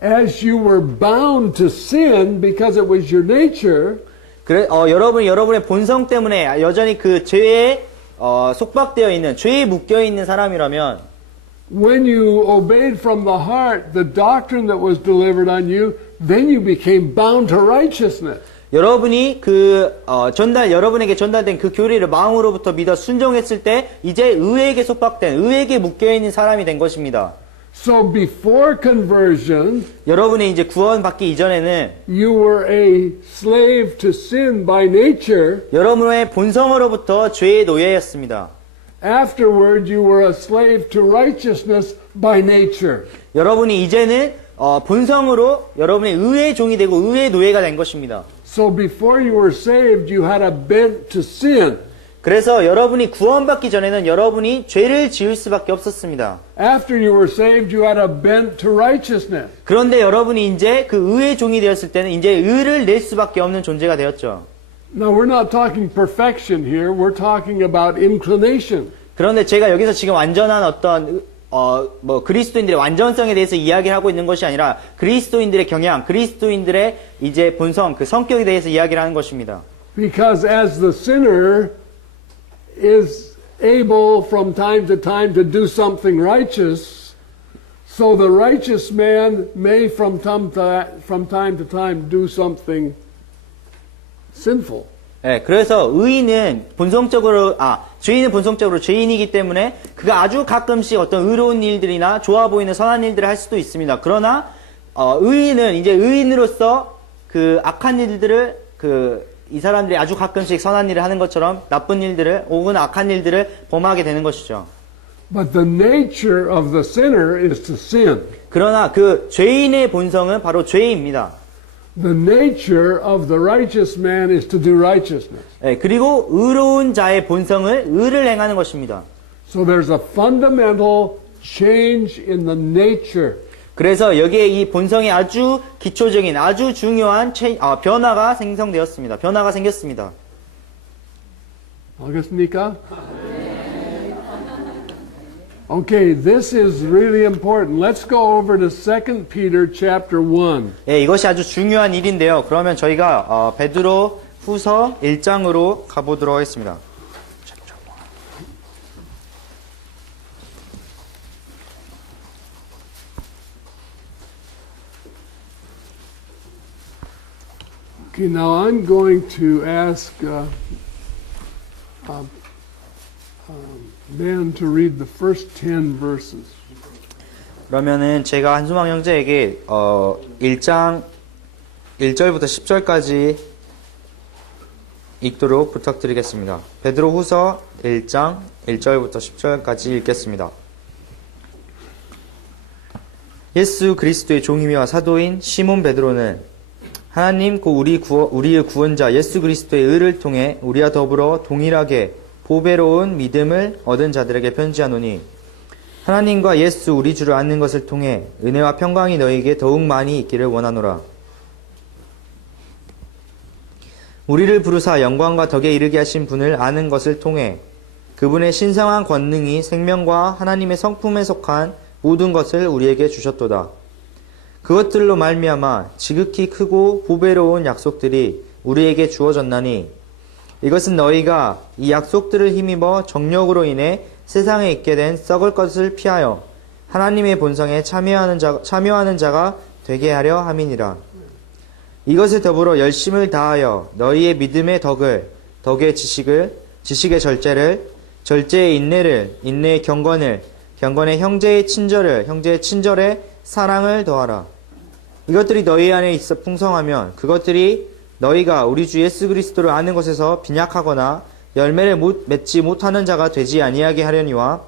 as you were bound to sin because it was your nature, 여러분의 본성 때문에 여전히 그 죄에 속박되어 있는, 죄에 묶여 있는 사람이라면 when you obeyed from the heart the doctrine that was delivered on you, then you became bound to righteousness. 여러분이 여러분에게 전달된 그 교리를 마음으로부터 믿어 순종했을 때 이제 의에게 속박된, 의에게 묶여있는 사람이 된 것입니다. So before conversion, 여러분이 이제 구원받기 이전에는 you were a slave to sin by nature. 여러분의 본성으로부터 죄의 노예였습니다. Afterward, you were a slave to righteousness by nature. 여러분이 이제는 본성으로 여러분의 의의 종이 되고 의의 노예가 된 것입니다. So before you were saved, you had a bent to sin. 그래서 여러분이 구원받기 전에는 여러분이 죄를 지을 수밖에 없었습니다. After you were saved, you had a bent to righteousness. 그런데 여러분이 이제 그 의의 종이 되었을 때는 이제 의를 낼 수밖에 없는 존재가 되었죠. Now, we're not talking perfection here. We're talking about inclination. 그런데 제가 여기서 지금 완전한 어떤 그리스도인들의 완전성에 대해서 이야기를 하고 있는 것이 아니라 그리스도인들의 경향, 그리스도인들의 이제 본성, 그 성격에 대해서 이야기를 하는 것입니다. Because as the sinner is able from time to do something righteous, so the righteous man may from time to time do something sinful. 네, 그래서 죄인은 본성적으로 죄인이기 때문에 그가 아주 가끔씩 어떤 의로운 일들이나 좋아 보이는 선한 일들을 할 수도 있습니다. 그러나 의인은 이제 의인으로서 그 악한 일들을 이 사람들이 아주 가끔씩 선한 일을 하는 것처럼 나쁜 일들을 혹은 악한 일들을 범하게 되는 것이죠. But the nature of the sinner is to sin. 그러나 그 죄인의 본성은 바로 죄입니다. The nature of the righteous man is to do righteousness. 네, 그리고 의로운 자의 본성을 의를 행하는 것입니다. So there's a fundamental change in the nature. 그래서 여기에 이 본성의 아주 기초적인 아주 중요한 변화가 생겼습니다. 알겠습니까? Okay, this is really important. Let's go over to 2 Peter chapter 1. 예, 이것이 아주 중요한 일인데요. 그러면 저희가 베드로 후서 1장으로 가보도록 하겠습니다. Okay, now I'm going to ask Ben to read the first 10 verses. 그러면은 제가 한수망 형제에게 1장 1절부터 10절까지 읽도록 부탁드리겠습니다. 베드로 후서 1장 1절부터 10절까지 읽겠습니다. 예수 그리스도의 종이와 사도인 시몬 베드로는 하나님 곧 우리의 구원자 예수 그리스도의 의를 통해 우리와 더불어 동일하게 보배로운 믿음을 얻은 자들에게 편지하노니 하나님과 예수 우리 주를 아는 것을 통해 은혜와 평강이 너희에게 더욱 많이 있기를 원하노라. 우리를 부르사 영광과 덕에 이르게 하신 분을 아는 것을 통해 그분의 신성한 권능이 생명과 하나님의 성품에 속한 모든 것을 우리에게 주셨도다. 그것들로 말미암아 지극히 크고 보배로운 약속들이 우리에게 주어졌나니 이것은 너희가 이 약속들을 힘입어 정력으로 인해 세상에 있게 된 썩을 것을 피하여 하나님의 본성에 참여하는 자가 되게 하려 함이니라. 이것에 더불어 열심을 다하여 너희의 믿음의 덕을, 덕의 지식을, 지식의 절제를, 절제의 인내를, 인내의 경건을, 경건의 형제의 친절을, 형제의 친절에 사랑을 더하라. 이것들이 너희 안에 있어 풍성하면 그것들이 너희가 우리 주 예수 그리스도를 아는 것에서 빈약하거나 열매를 맺지 못하는 자가 되지 아니하게 하려니와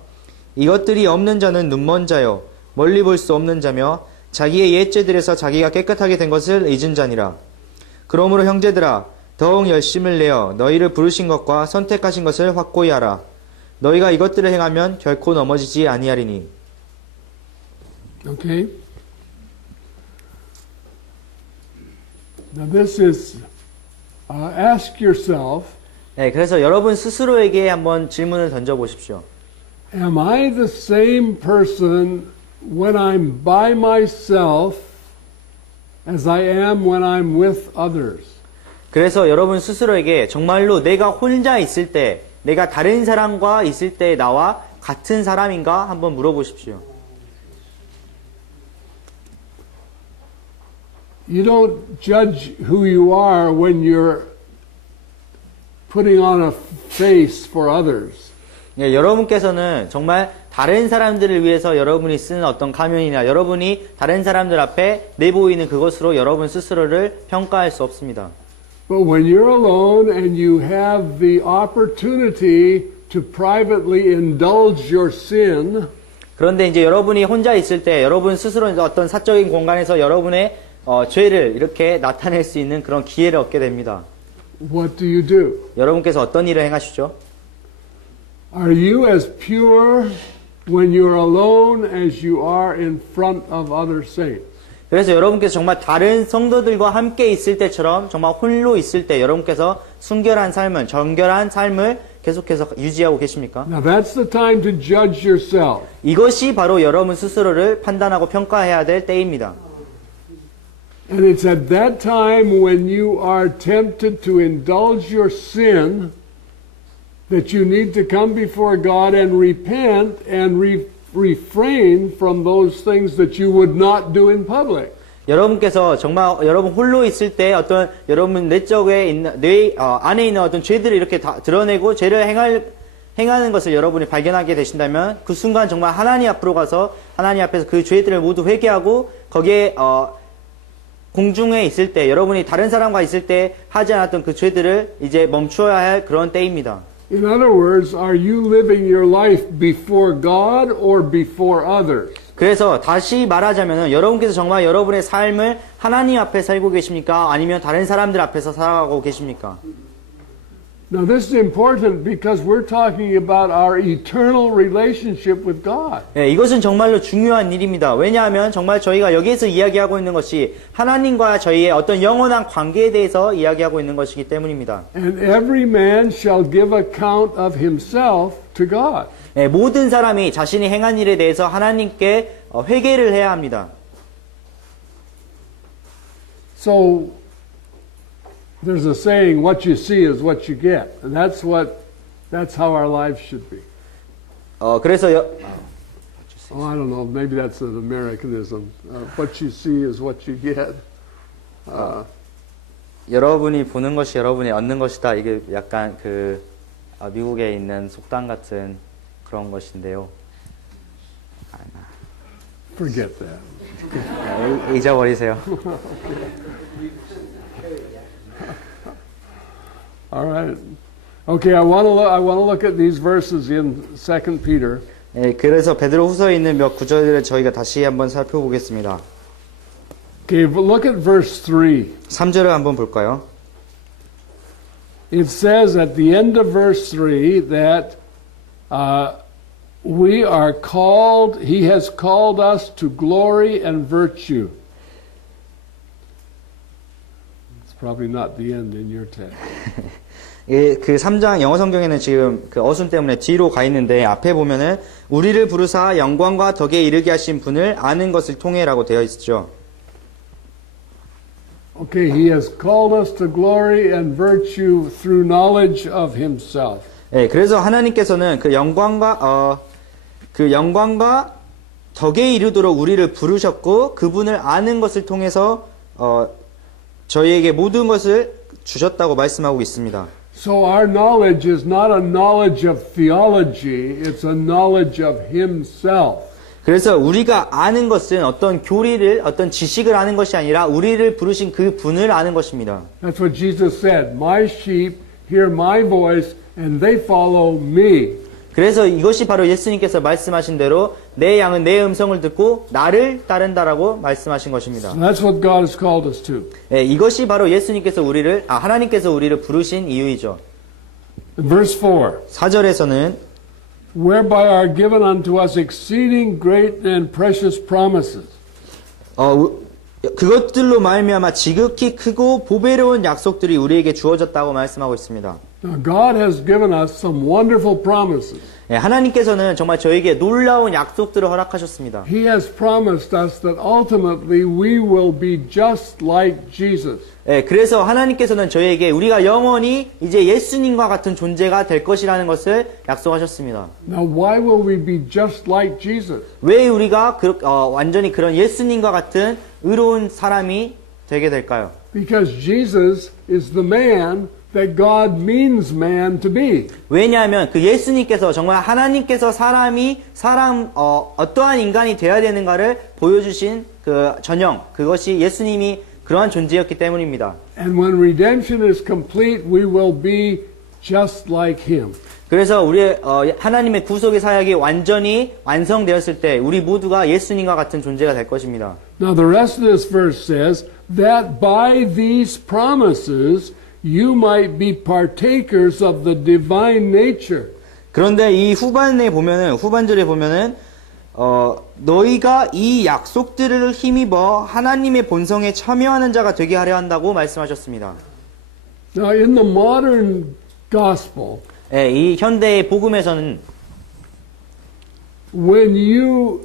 이것들이 없는 자는 눈먼 자요 멀리 볼 수 없는 자며 자기의 옛죄들에서 자기가 깨끗하게 된 것을 잊은 자니라. 그러므로 형제들아 더욱 열심을 내어 너희를 부르신 것과 선택하신 것을 확고히 하라. 너희가 이것들을 행하면 결코 넘어지지 아니하리니. Okay. Now this is, ask yourself, 네, 그래서 여러분 스스로에게 한번 질문을 던져보십시오. am I the same person when I'm by myself as I am when I'm with others? 그래서 여러분 스스로에게 정말로 내가 혼자 있을 때, 내가 다른 사람과 있을 때 나와 같은 사람인가 한번 물어보십시오. You don't judge who you are when you're putting on a face for others. 예, 여러분께서는 정말 다른 사람들을 위해서 여러분이 쓰는 어떤 가면이나 여러분이 다른 사람들 앞에 내보이는 그것으로 여러분 스스로를 평가할 수 없습니다. But when you're alone and you have the opportunity to privately indulge your sin, 그런데 이제 여러분이 혼자 있을 때 여러분 스스로 어떤 사적인 공간에서 여러분의 죄를 이렇게 나타낼 수 있는 그런 기회를 얻게 됩니다. what do you do? 여러분께서 어떤 일을 행하시죠? Are you as pure when you're alone as you are in front of other saints? 그래서 여러분께서 정말 다른 성도들과 함께 있을 때처럼 정말 홀로 있을 때 여러분께서 순결한 삶을, 정결한 삶을 계속해서 유지하고 계십니까? Now that's the time to judge yourself. 이것이 바로 여러분 스스로를 판단하고 평가해야 될 때입니다. And it's at that time when you are tempted to indulge your sin that you need to come before God and repent and refrain from those things that you would not do in public. 여러분께서 정말 여러분 홀로 있을 때 어떤 여러분 내적에 있는 뇌 안에 있는 어떤 죄들을 이렇게 다 드러내고 죄를 행하는 것을 여러분이 발견하게 되신다면 그 순간 정말 하나님 앞으로 가서 하나님 앞에서 그 죄들을 모두 회개하고 거기에 공중에 있을 때 여러분이 다른 사람과 있을 때 하지 않았던 그 죄들을 이제 멈추어야 할 그런 때입니다. In other words, are you living your life before God or before others? 그래서 다시 말하자면 여러분께서 정말 여러분의 삶을 하나님 앞에 살고 계십니까? 아니면 다른 사람들 앞에서 살아가고 계십니까? Now this is important because we're talking about our eternal relationship with God. 네, 이것은 정말로 중요한 일입니다. 왜냐하면 정말 저희가 여기에서 이야기하고 있는 것이 하나님과 저희의 어떤 영원한 관계에 대해서 이야기하고 있는 것이기 때문입니다. And every man shall give account of himself to God. 네, 모든 사람이 자신이 행한 일에 대해서 하나님께 회개를 해야 합니다. So there's a saying, what you see is what you get. And that's how our lives should be. 그래서 Oh, I don't know, maybe that's an Americanism. What you see is what you get. 여러분이 보는 것이 여러분이 얻는 것이다. 이게 약간 그 미국에 있는 속담 같은 그런 것인데요. Forget that. 잊어버리세요. All right. Okay, I want to look at these verses in 2 Peter. 예, 그래서 베드로후서에 있는 몇 구절을 저희가 다시 한번 살펴보겠습니다. Okay, but look at verse 3. 3절을 한번 볼까요? It says at the end of verse 3 that we are called, he has called us to glory and virtue. It's probably not the end in your text. 예, 그 3장 영어 성경에는 지금 그 어순 때문에 뒤로 가 있는데 앞에 보면은 우리를 부르사 영광과 덕에 이르게 하신 분을 아는 것을 통해라고 되어 있죠. Okay, he has called us to glory and virtue through knowledge of himself. 예, 그래서 하나님께서는 그 영광과 덕에 이르도록 우리를 부르셨고 그분을 아는 것을 통해서 저희에게 모든 것을 주셨다고 말씀하고 있습니다. So our knowledge is not a knowledge of theology, it's a knowledge of himself. 그래서 우리가 아는 것은 어떤 교리를, 어떤 지식을 아는 것이 아니라 우리를 부르신 그 분을 아는 것입니다. That's what Jesus said. My sheep hear my voice and they follow me. 그래서 이것이 바로 예수님께서 말씀하신 대로 내 양은 내 음성을 듣고 나를 따른다라고 말씀하신 것입니다. And that's what God has called us to. 예, 이것이 바로 하나님께서 우리를 부르신 이유이죠. In verse 4, 4절에서는 whereby are given unto us exceeding great and precious promises. 그것들로 말미암아 지극히 크고 보배로운 약속들이 우리에게 주어졌다고 말씀하고 있습니다. Now, God has given us some wonderful promises. 예, 하나님께서는 정말 저에게 놀라운 약속들을 허락하셨습니다. He has promised us that ultimately we will be just like Jesus. 예, 그래서 하나님께서는 저에게 우리가 영원히 이제 예수님과 같은 존재가 될 것이라는 것을 약속하셨습니다. Now, why will we be just like Jesus? 왜 우리가 완전히 그런 예수님과 같은 의로운 사람이 되게 될까요? Because Jesus is the man that God means man to be. 왜냐하면 그 예수님께서 정말 하나님께서 어떠한 인간이 되어야 되는가를 보여주신 그 전형, 그것이 예수님이 그러한 존재였기 때문입니다. And when redemption is complete, we will be just like him. 그래서 우리의 하나님의 구속의 사역이 완전히 완성되었을 때 우리 모두가 예수님과 같은 존재가 될 것입니다. Now the rest of this verse says that by these promises you might be partakers of the divine nature. 그런데 이 후반절에 보면은 너희가 이 약속들을 힘입어 하나님의 본성에 참여하는 자가 되게 하려 한다고 말씀하셨습니다. Now in the modern gospel, 예, 이 현대의 복음에서는 when you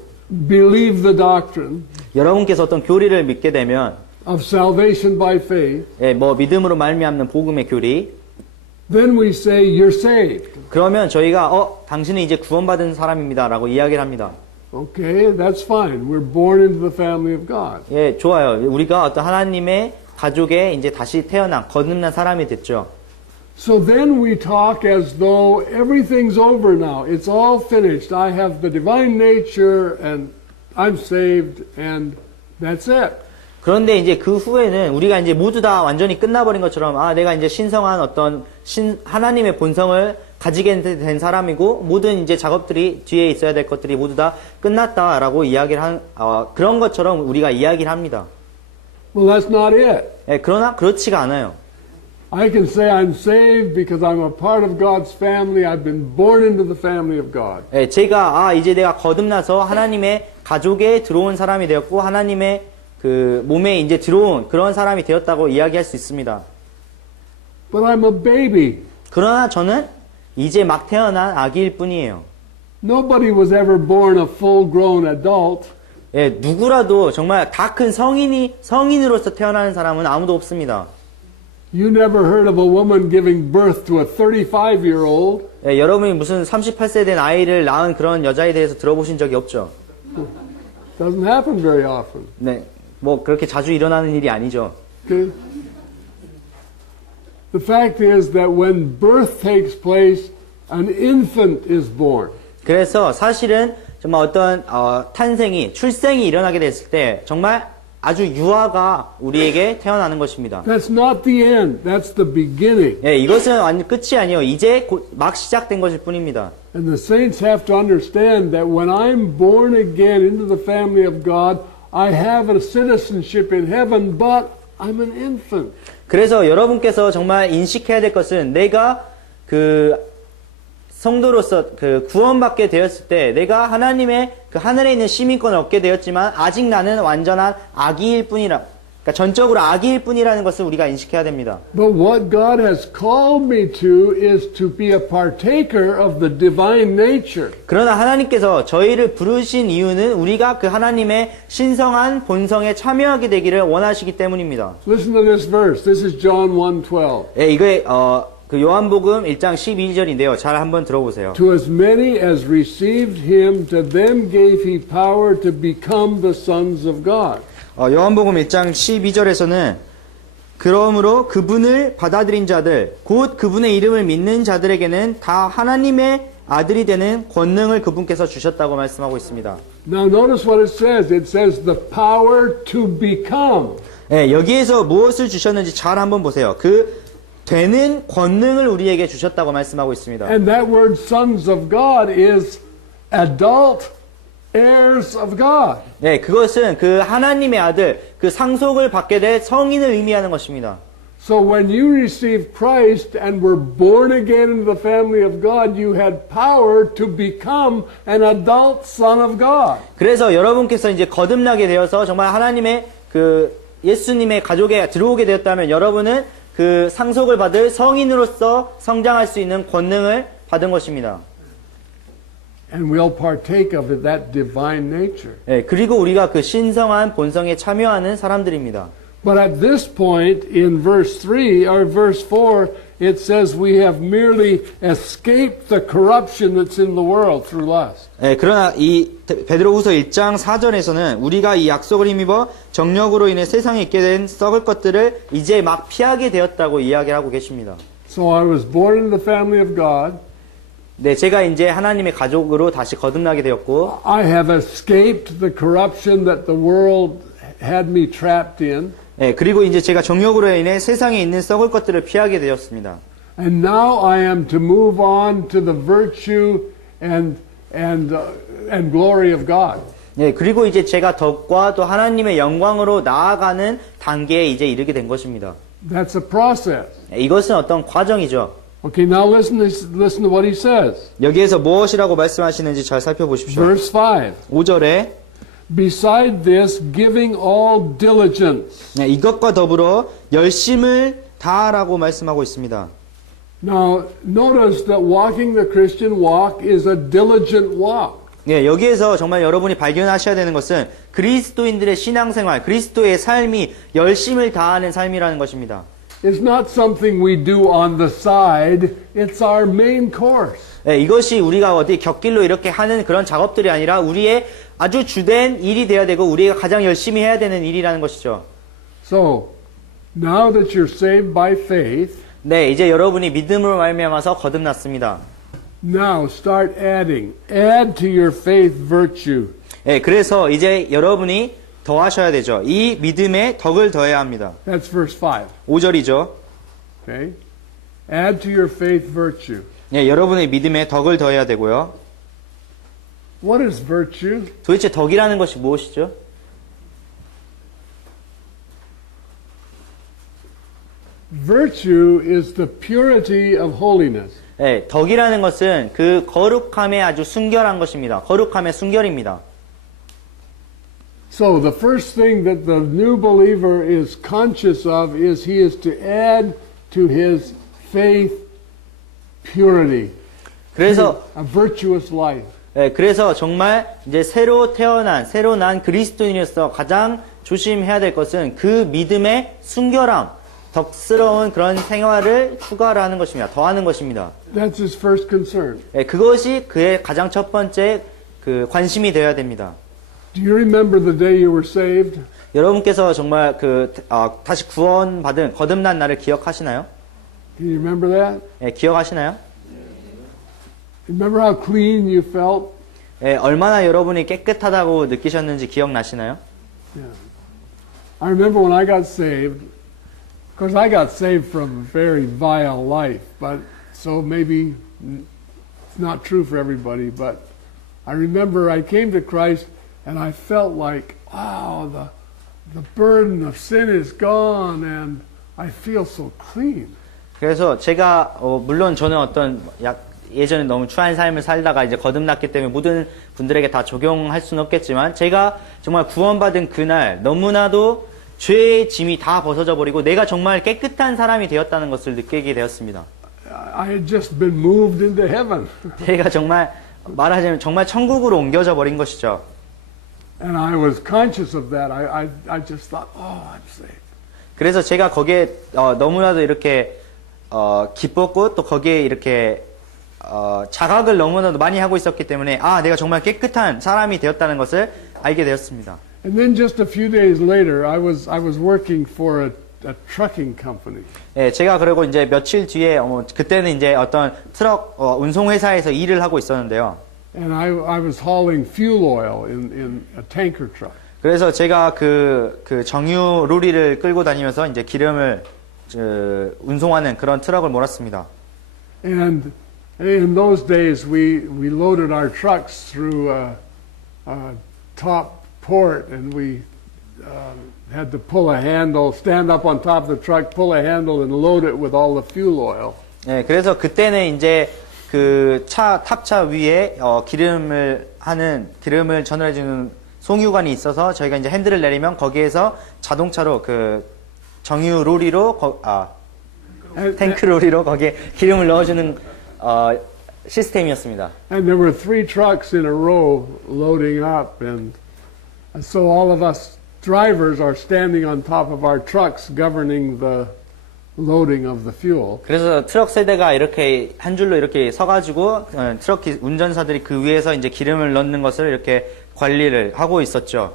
believe the doctrine 여러분께서 어떤 교리를 믿게 되면 of salvation by faith, 예, 믿음으로 말미암는 복음의 교리, then we say you're saved. 그러면 저희가 당신은 이제 구원받은 사람입니다라고 이야기를 합니다. Okay, that's fine. We're born into the family of God. 예, 좋아요. 우리가 어떤 하나님의 가족에 이제 다시 거듭난 사람이 됐죠. So then we talk as though everything's over now. It's all finished. I have the divine nature and I'm saved and that's it. 그런데 이제 그 후에는 우리가 이제 모두 다 완전히 끝나버린 것처럼 내가 이제 신성한 어떤 하나님의 본성을 가지게 된 사람이고 모든 이제 작업들이 뒤에 있어야 될 것들이 모두 다 끝났다라고 이야기를 그런 것처럼 우리가 이야기를 합니다. Well, that's not it. 예, 그러나 그렇지가 않아요. I can say I'm saved because I'm a part of God's family. I've been born into the family of God. 예, 제가 이제 내가 거듭나서 하나님의 가족에 들어온 사람이 되었고 하나님의 그 몸에 이제 들어온 그런 사람이 되었다고 이야기할 수 있습니다. But I'm a baby. 그러나 저는 이제 막 태어난 아기일 뿐이에요. Nobody was ever born a full-grown adult. 예, 누구라도 정말 다 큰 성인으로서 태어나는 사람은 아무도 없습니다. You never heard of a woman giving birth to a 35-year-old. 예, 여러분이 무슨 38세 된 아이를 낳은 그런 여자에 대해서 들어보신 적이 없죠? Doesn't happen very often. 네, 그렇게 자주 일어나는 일이 아니죠. Okay? The fact is that when birth takes place, an infant is born. 그래서 사실은 정말 어떤 출생이 일어나게 됐을 때 정말 아주 유아가 우리에게 태어나는 것입니다. That's not the end. That's the beginning. 예, 이것은 완전 끝이 아니에요. 이제 막 시작된 것일 뿐입니다. And the saints have to understand that when I'm born again into the family of God, I have a citizenship in heaven, but I'm an infant. 그래서 여러분께서 정말 인식해야 될 것은 내가 그 성도로서 그 구원받게 되었을 때 내가 하나님의 그 하늘에 있는 시민권을 얻게 되었지만 아직 나는 완전한 아기일 뿐이라. 그러니까 전적으로 아기일 뿐이라는 것을 우리가 인식해야 됩니다. But what God has called me to is to be a partaker of the divine nature. 그러나 하나님께서 저희를 부르신 이유는 우리가 그 하나님의 신성한 본성에 참여하게 되기를 원하시기 때문입니다. Listen to this verse. This is John 1:12. 예, 이게 그 요한복음 1장 12절인데요. 잘 한번 들어보세요. To as many as received him, to them gave he power to become the sons of God. 요한복음 1장 12절에서는 그러므로 그분을 받아들인 자들 곧 그분의 이름을 믿는 자들에게는 다 하나님의 아들이 되는 권능을 그분께서 주셨다고 말씀하고 있습니다. Now notice what it says. It says the power to become. 예, 여기에서 무엇을 주셨는지 잘 한번 보세요. 그 되는 권능을 우리에게 주셨다고 말씀하고 있습니다. And that word sons of God is adult heirs of God. 네, 그것은 그 하나님의 아들, 그 상속을 받게 될 성인을 의미하는 것입니다. So when you received Christ and were born again into the family of God, you had power to become an adult son of God. 그래서 여러분께서 이제 거듭나게 되어서 정말 하나님의 그 예수님의 가족에 들어오게 되었다면 여러분은 그 상속을 받을 성인으로서 성장할 수 있는 권능을 받은 것입니다. And we'll partake of that divine nature. 네, 그리고 우리가 그 신성한 본성에 참여하는 사람들입니다. But at this point in verse 3 or verse 4, it says we have merely escaped the corruption that's in the world through lust. 네, 그러나 이 베드로후서 1장 4절에서는 우리가 이 약속을 힘입어 정력으로 인해 세상에 있게 된 썩을 것들을 이제 막 피하게 되었다고 이야기를 하고 계십니다. So I was born in the family of God. 네, 제가 이제 하나님의 가족으로 다시 거듭나게 되었고, I have escaped the corruption that the world had me trapped in. 네, 그리고 이제 제가 정욕으로 인해 세상에 있는 썩을 것들을 피하게 되었습니다. And now I am to move on to the virtue and glory of God. 네, 그리고 이제 제가 덕과 또 하나님의 영광으로 나아가는 단계에 이제 이르게 된 것입니다. That's a process. 네, 이것은 어떤 과정이죠. Okay, now listen to what he says. 여기에서 무엇이라고 말씀하시는지 잘 살펴보십시오. Verse 5. 5절에 Beside this, giving all diligence. 네, 이것과 더불어 열심을 다하라고 말씀하고 있습니다. Now, notice that walking the Christian walk is a diligent walk. 네, 여기에서 정말 여러분이 발견하셔야 되는 것은 그리스도인들의 신앙생활, 그리스도의 삶이 열심을 다하는 삶이라는 것입니다. It's not something we do on the side. It's our main course. 네, 이것이 우리가 어디 곁길로 이렇게 하는 그런 작업들이 아니라 우리의 아주 주된 일이 되어야 되고 우리가 가장 열심히 해야 되는 일이라는 것이죠. So, now that you're saved by faith, 네, 이제 여러분이 믿음으로 말미암아서 거듭났습니다. now start adding. Add to your faith virtue. 네, 그래서 이제 여러분이 더하셔야 되죠. 이 믿음에 덕을 더해야 합니다. That's verse 5. 5절이죠. Okay? Add to your faith virtue. 네, 여러분의 믿음에 덕을 더해야 되고요. What is virtue? 도대체 덕이라는 것이 무엇이죠? Virtue is the purity of holiness. 네, 덕이라는 것은 그 거룩함에 아주 순결한 것입니다. 거룩함의 순결입니다. So the first thing that the new believer is conscious of is he is to add to his faith purity. 그래서 A virtuous life. 네, 그래서 정말 이제 새로 난 그리스도인으로서 가장 조심해야 될 것은 그 믿음의 순결함, 덕스러운 그런 생활을 추가를 하는 것입니다. 더하는 것입니다. That's his first concern. 네, 그것이 그의 가장 첫 번째 그 관심이 되어야 됩니다. Do you remember the day you were saved? 여러분께서 정말 다시 구원받은 거듭난 날을 기억하시나요? Can you remember that? 네, 기억하시나요? Remember how clean you felt? 네, 얼마나 여러분이 깨끗하다고 느끼셨는지 기억나시나요? Yeah. I remember when I got saved. Of course, I got saved from a very vile life, but so maybe it's not true for everybody. But I remember I came to Christ, and I felt like, wow, the burden of sin is gone, and I feel so clean. 그래서 제가 물론 저는 어떤 예전에 너무 추한 삶을 살다가 이제 거듭났기 때문에 모든 분들에게 다 적용할 수는 없겠지만 제가 정말 구원받은 그날 너무나도 죄의 짐이 다 벗어져 버리고 내가 정말 깨끗한 사람이 되었다는 것을 느끼게 되었습니다. I had just been moved into heaven. 제가 정말 말하자면 정말 천국으로 옮겨져 버린 것이죠. And I was conscious of that. I just thought, oh, I'm saved. 그래서 제가 거기에 너무나도 이렇게 기뻤고 또 거기에 이렇게 자각을 너무나도 많이 하고 있었기 때문에 내가 정말 깨끗한 사람이 되었다는 것을 알게 되었습니다. And then just a few days later, I was working for a trucking company. 예, 제가 그리고 이제 며칠 뒤에 그때는 이제 어떤 트럭 운송 회사에서 일을 하고 있었는데요. And I was hauling fuel oil in a tanker truck. 그래서 제가 그 정유 로리를 끌고 다니면서 이제 기름을 운송하는 그런 트럭을 몰았습니다. And in those days, we loaded our trucks through a top port, and we had to pull a handle, stand up on top of the truck, pull a handle, and load it with all the fuel oil. 예, 그래서 그때는 이제 그 탑차 위에 기름을 전달해주는 송유관이 있어서 저희가 이제 핸들을 내리면 거기에서 자동차로 그 정유 로리로 탱크 로리로 거기에 기름을 넣어주는 시스템이었습니다. And there were 3 trucks in a row loading up, and so all of us drivers are standing on top of our trucks governing the loading of the fuel. 그래서 트럭 세대가 이렇게 한 줄로 이렇게 서가지고 트럭 운전사들이 그 위에서 이제 기름을 넣는 것을 이렇게 관리를 하고 있었죠.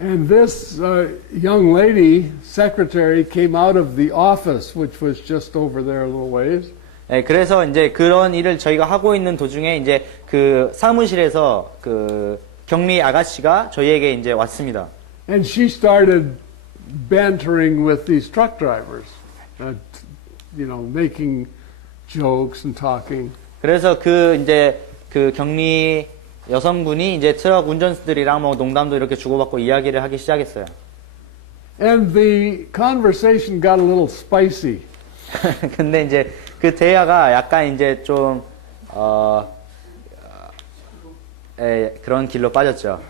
And this young lady, secretary, came out of the office, which was just over there a little ways. 예, 그래서 이제 그런 일을 저희가 하고 있는 도중에 이제 그 사무실에서 그 격리 아가씨가 저희에게 이제 왔습니다. And she started bantering with these truck drivers, making jokes and talking. 그래서 이제 그 격리 여성분이 이제 트럭 운전수들이랑 뭐 농담도 이렇게 주고받고 이야기를 하기 시작했어요. And the conversation got a little spicy. 근데 이제 그 대화가 약간 이제 좀 그런 길로 빠졌죠.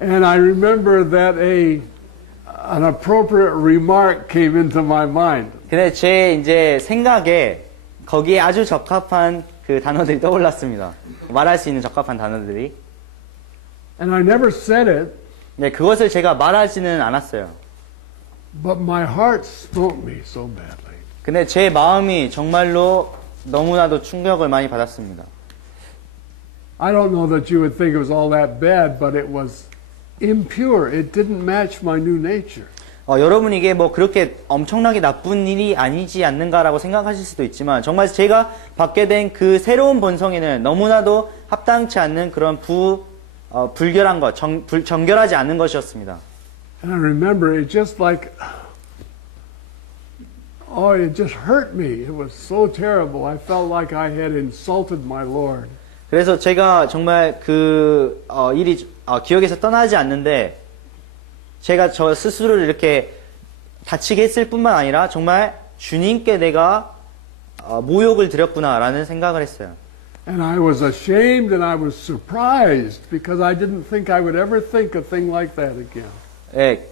And I remember that an appropriate remark came into my mind. 근데 제 이제 생각에 거기에 아주 적합한 그 단어들이 떠올랐습니다. 말할 수 있는 적합한 단어들이. And I never said it. 네, 그것을 제가 말하지는 않았어요. But my heart smote me so badly. 근데 제 마음이 정말로 너무나도 충격을 많이 받았습니다. I don't know that you would think it was all that bad, but it was impure. It didn't match my new nature. 여러분 이게 뭐 그렇게 엄청나게 나쁜 일이 아니지 않는가라고 생각하실 수도 있지만 정말 제가 받게 된 그 새로운 본성에는 너무나도 합당치 않는 그런 불결한 것, 정결하지 않은 것이었습니다. And I remember it just like, it just hurt me. It was so terrible. I felt like I had insulted my Lord. 그래서 제가 정말 그 일이 기억에서 떠나지 않는데 제가 저 스스로를 이렇게 다치게 했을 뿐만 아니라 정말 주님께 내가 모욕을 드렸구나라는 생각을 했어요. And I was ashamed and I was surprised because I didn't think I would ever think a thing like that again. 예,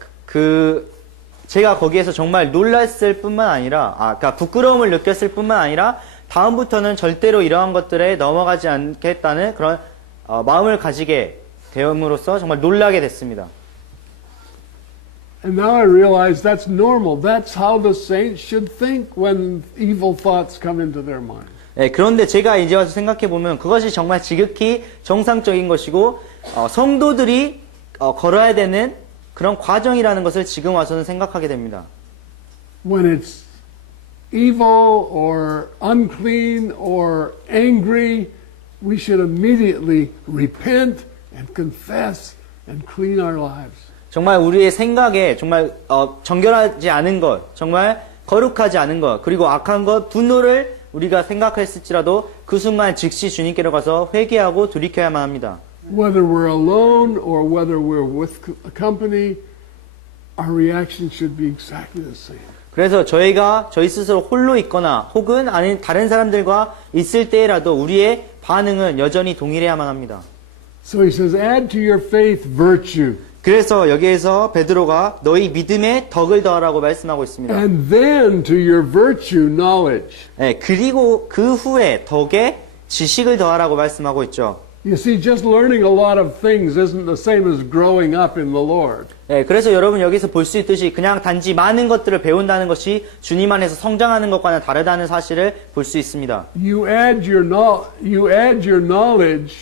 제가 거기에서 정말 놀랐을 뿐만 아니라, 그러니까 부끄러움을 느꼈을 뿐만 아니라 다음부터는 절대로 이러한 것들에 넘어가지 않겠다는 그런 마음을 가지게 되음으로써 정말 놀라게 됐습니다. And now I realize that's normal. That's how the saints should think when evil thoughts come into their mind. 예, 그런데 제가 이제 와서 생각해 보면 그것이 정말 지극히 정상적인 것이고 성도들이 걸어야 되는 그런 과정이라는 것을 지금 와서는 생각하게 됩니다. When it's evil or unclean or angry, we should immediately repent and confess and clean our lives. 정말 우리의 생각에 정말 정결하지 않은 것, 정말 거룩하지 않은 것, 그리고 악한 것, 분노를 우리가 생각했을지라도 그 순간 즉시 주님께로 가서 회개하고 돌이켜야만 합니다. Whether we're alone or whether we're with a company, our reaction should be exactly the same. 그래서 저희가 저희 스스로 홀로 있거나 혹은 아닌 다른 사람들과 있을 때라도 우리의 반응은 여전히 동일해야만 합니다. So he says, add to your faith virtue. 그래서 여기에서 베드로가 너희 믿음에 덕을 더하라고 말씀하고 있습니다. And then to your virtue knowledge. 네, 그리고 그 후에 덕에 지식을 더하라고 말씀하고 있죠. You see, just learning a lot of things isn't the same as growing up in the Lord. 네, 그래서 여러분 여기서 볼 수 있듯이 그냥 단지 많은 것들을 배운다는 것이 주님 안에서 성장하는 것과는 다르다는 사실을 볼 수 있습니다. You add your knowledge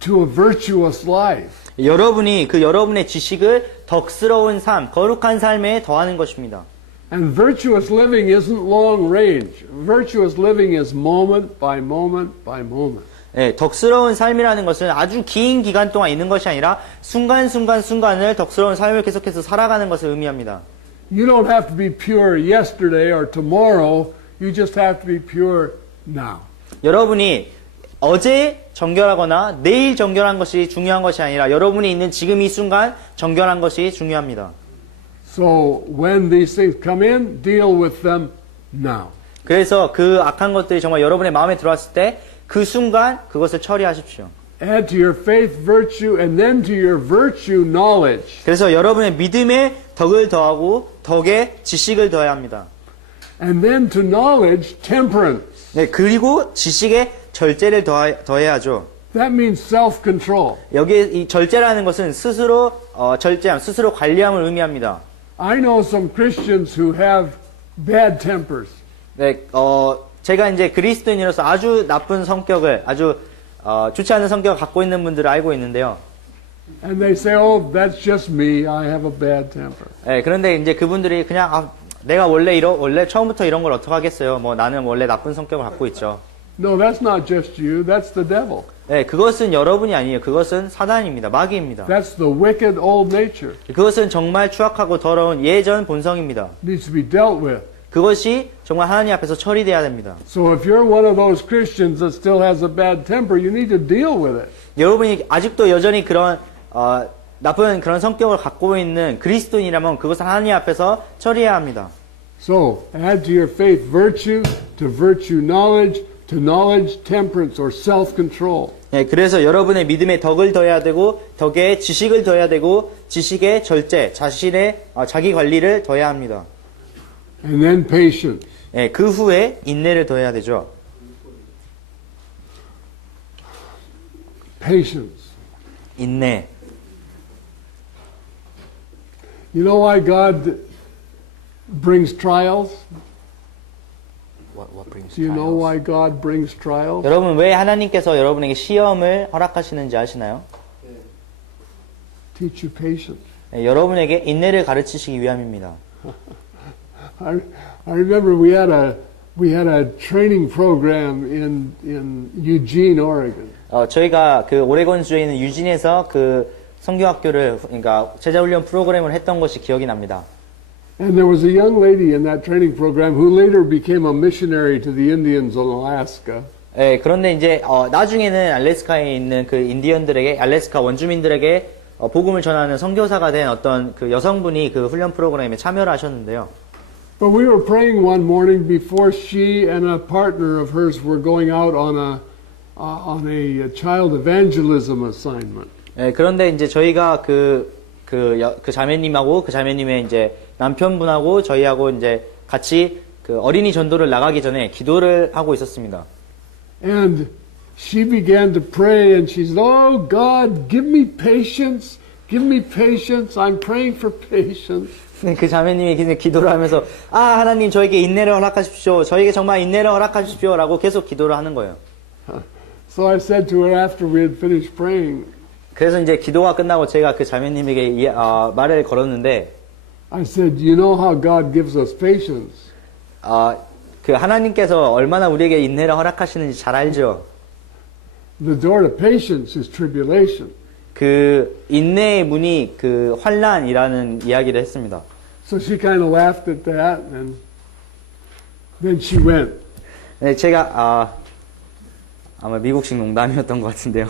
to a virtuous life. 여러분이 그 여러분의 지식을 덕스러운 삶, 거룩한 삶에 더하는 것입니다. And virtuous living isn't long range. Virtuous living is moment by moment by moment. 네, 덕스러운 삶이라는 것은 아주 긴 기간 동안 있는 것이 아니라 순간순간을 덕스러운 삶을 계속해서 살아가는 것을 의미합니다. You don't have to be pure yesterday or tomorrow. You just have to be pure now. 여러분이 어제 정결하거나 내일 정결한 것이 중요한 것이 아니라 여러분이 있는 지금 이 순간 정결한 것이 중요합니다. So when these things come in, deal with them now. 그래서 그 악한 것들이 정말 여러분의 마음에 들어왔을 때 그 순간 그것을 처리하십시오. Add to your faith virtue and then to your virtue knowledge. 그래서 여러분의 믿음에 덕을 더하고 덕에 지식을 더해야 합니다. And then to knowledge temperance. 네, 그리고 지식에 절제를 더해야죠. That means self-control. 여기에 이 절제라는 것은 스스로 절제함, 스스로 관리함을 의미합니다. I know some Christians who have bad tempers. 네, 제가 이제 그리스도인으로서 아주 나쁜 성격을, 아주 좋지 않은 성격을 갖고 있는 분들을 알고 있는데요. And they say, oh, that's just me. I have a bad temper. 네, 그런데 이제 그분들이 그냥 내가 원래 처음부터 이런 걸 어떡하겠어요. 뭐 나는 원래 나쁜 성격을 갖고 있죠. No, that's not just you. That's the devil. 네, 그것은 여러분이 아니에요. 그것은 사단입니다. 마귀입니다. That's the wicked old nature. 그것은 정말 추악하고 더러운 예전 본성입니다. Needs to be dealt with. 그것이 정말 하나님 앞에서 처리돼야 됩니다. So if you're one of those Christians that still has a bad temper, you need to deal with it. 여러분이 아직도 여전히 그런 나쁜 그런 성격을 갖고 있는 그리스도인이라면 그것을 하나님 앞에서 처리해야 합니다. So add to your faith virtue, to virtue knowledge, to knowledge temperance or self-control. 네, 그래서 여러분의 믿음에 덕을 더해야 되고 덕에 지식을 더해야 되고 지식에 절제, 자신의 자기 관리를 더해야 합니다. And then patience. 네, 그 후에 인내를 더해야 되죠. Patience. 인내. You know why God brings trials? What brings Do you know why God brings trials? 여러분 왜 하나님께서 여러분에게 시험을 허락하시는지 아시나요? Teach you patience. 네, 여러분에게 인내를 가르치시기 위함입니다. I remember we had a training program in Eugene, Oregon. 저희가 그 오레곤주에 있는 유진에서 그 성교학교를 그러니까 제자훈련 프로그램을 했던 것이 기억이 납니다. And there was a young lady in that training program who later became a missionary to the Indians in Alaska. 네, 그런데 이제 나중에는 알래스카에 있는 그 인디언들에게 알래스카 원주민들에게 복음을 전하는 선교사가 된 어떤 그 여성분이 그 훈련 프로그램에 참여를 하셨는데요. But we were praying one morning before she and a partner of hers were going out on a child evangelism assignment. 네, 그런데 이제 저희가 그 자매님하고 그 자매님의 이제 남편분하고 저희하고 이제 같이 그 어린이 전도를 나가기 전에 기도를 하고 있었습니다. And she began to pray and she said, "Oh God, give me patience. Give me patience. I'm praying for patience." 그 자매님이 기도를 하면서 하나님 저에게 인내를 허락하십시오. 저에게 정말 인내를 허락하십시오라고 계속 기도를 하는 거예요. So I said to her after we had finished praying, 그래서 이제 기도가 끝나고 제가 그 자매님에게 말을 걸었는데 I said, "You know how God gives us patience." 그 하나님께서 얼마나 우리에게 인내를 허락하시는지 잘 알죠. The door to patience is tribulation. 그 인내의 문이 그 환란이라는 이야기를 했습니다. So she kind of laughed at that, and then she went. 네, 제가 아마 미국식 농담이었던 것 같은데요.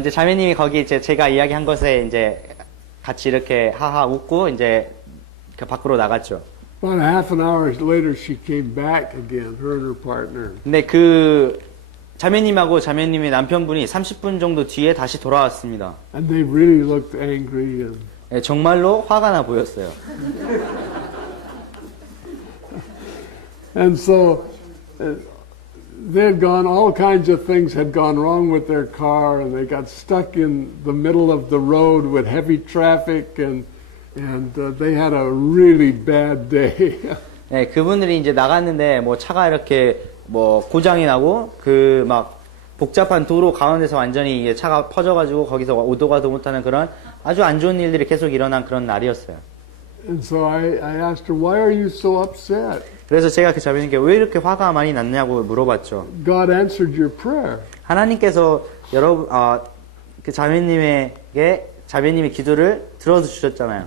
이제 자매님이 거기 이제 제가 이야기한 것에 이제 같이 이렇게 하하 웃고 이제 그 밖으로 나갔죠. About a half an hour later, she came back again, her and her partner. 근데 그 자매님하고 자매님의 남편분이 30분 정도 뒤에 다시 돌아왔습니다. And they really looked angry. And 네, 정말로 화가 나 보였어요. And so they had gone, all kinds of things had gone wrong with their car, and they got stuck in the middle of the road with heavy traffic, and they had a really bad day. 네, 그분들이 이제 나갔는데 뭐 차가 이렇게 뭐 고장이 나고 그 막 복잡한 도로 가운데서 완전히 이게 차가 퍼져가지고 거기서 오도 가도 못하는 그런 아주 안 좋은 일들이 계속 일어난 그런 날이었어요. And so I asked her, why are you so upset? 그래서 제가 그 자매님께 왜 이렇게 화가 많이 났냐고 물어봤죠. God answered your prayer. 하나님께서 그 자매님의 기도를 들어주셨잖아요.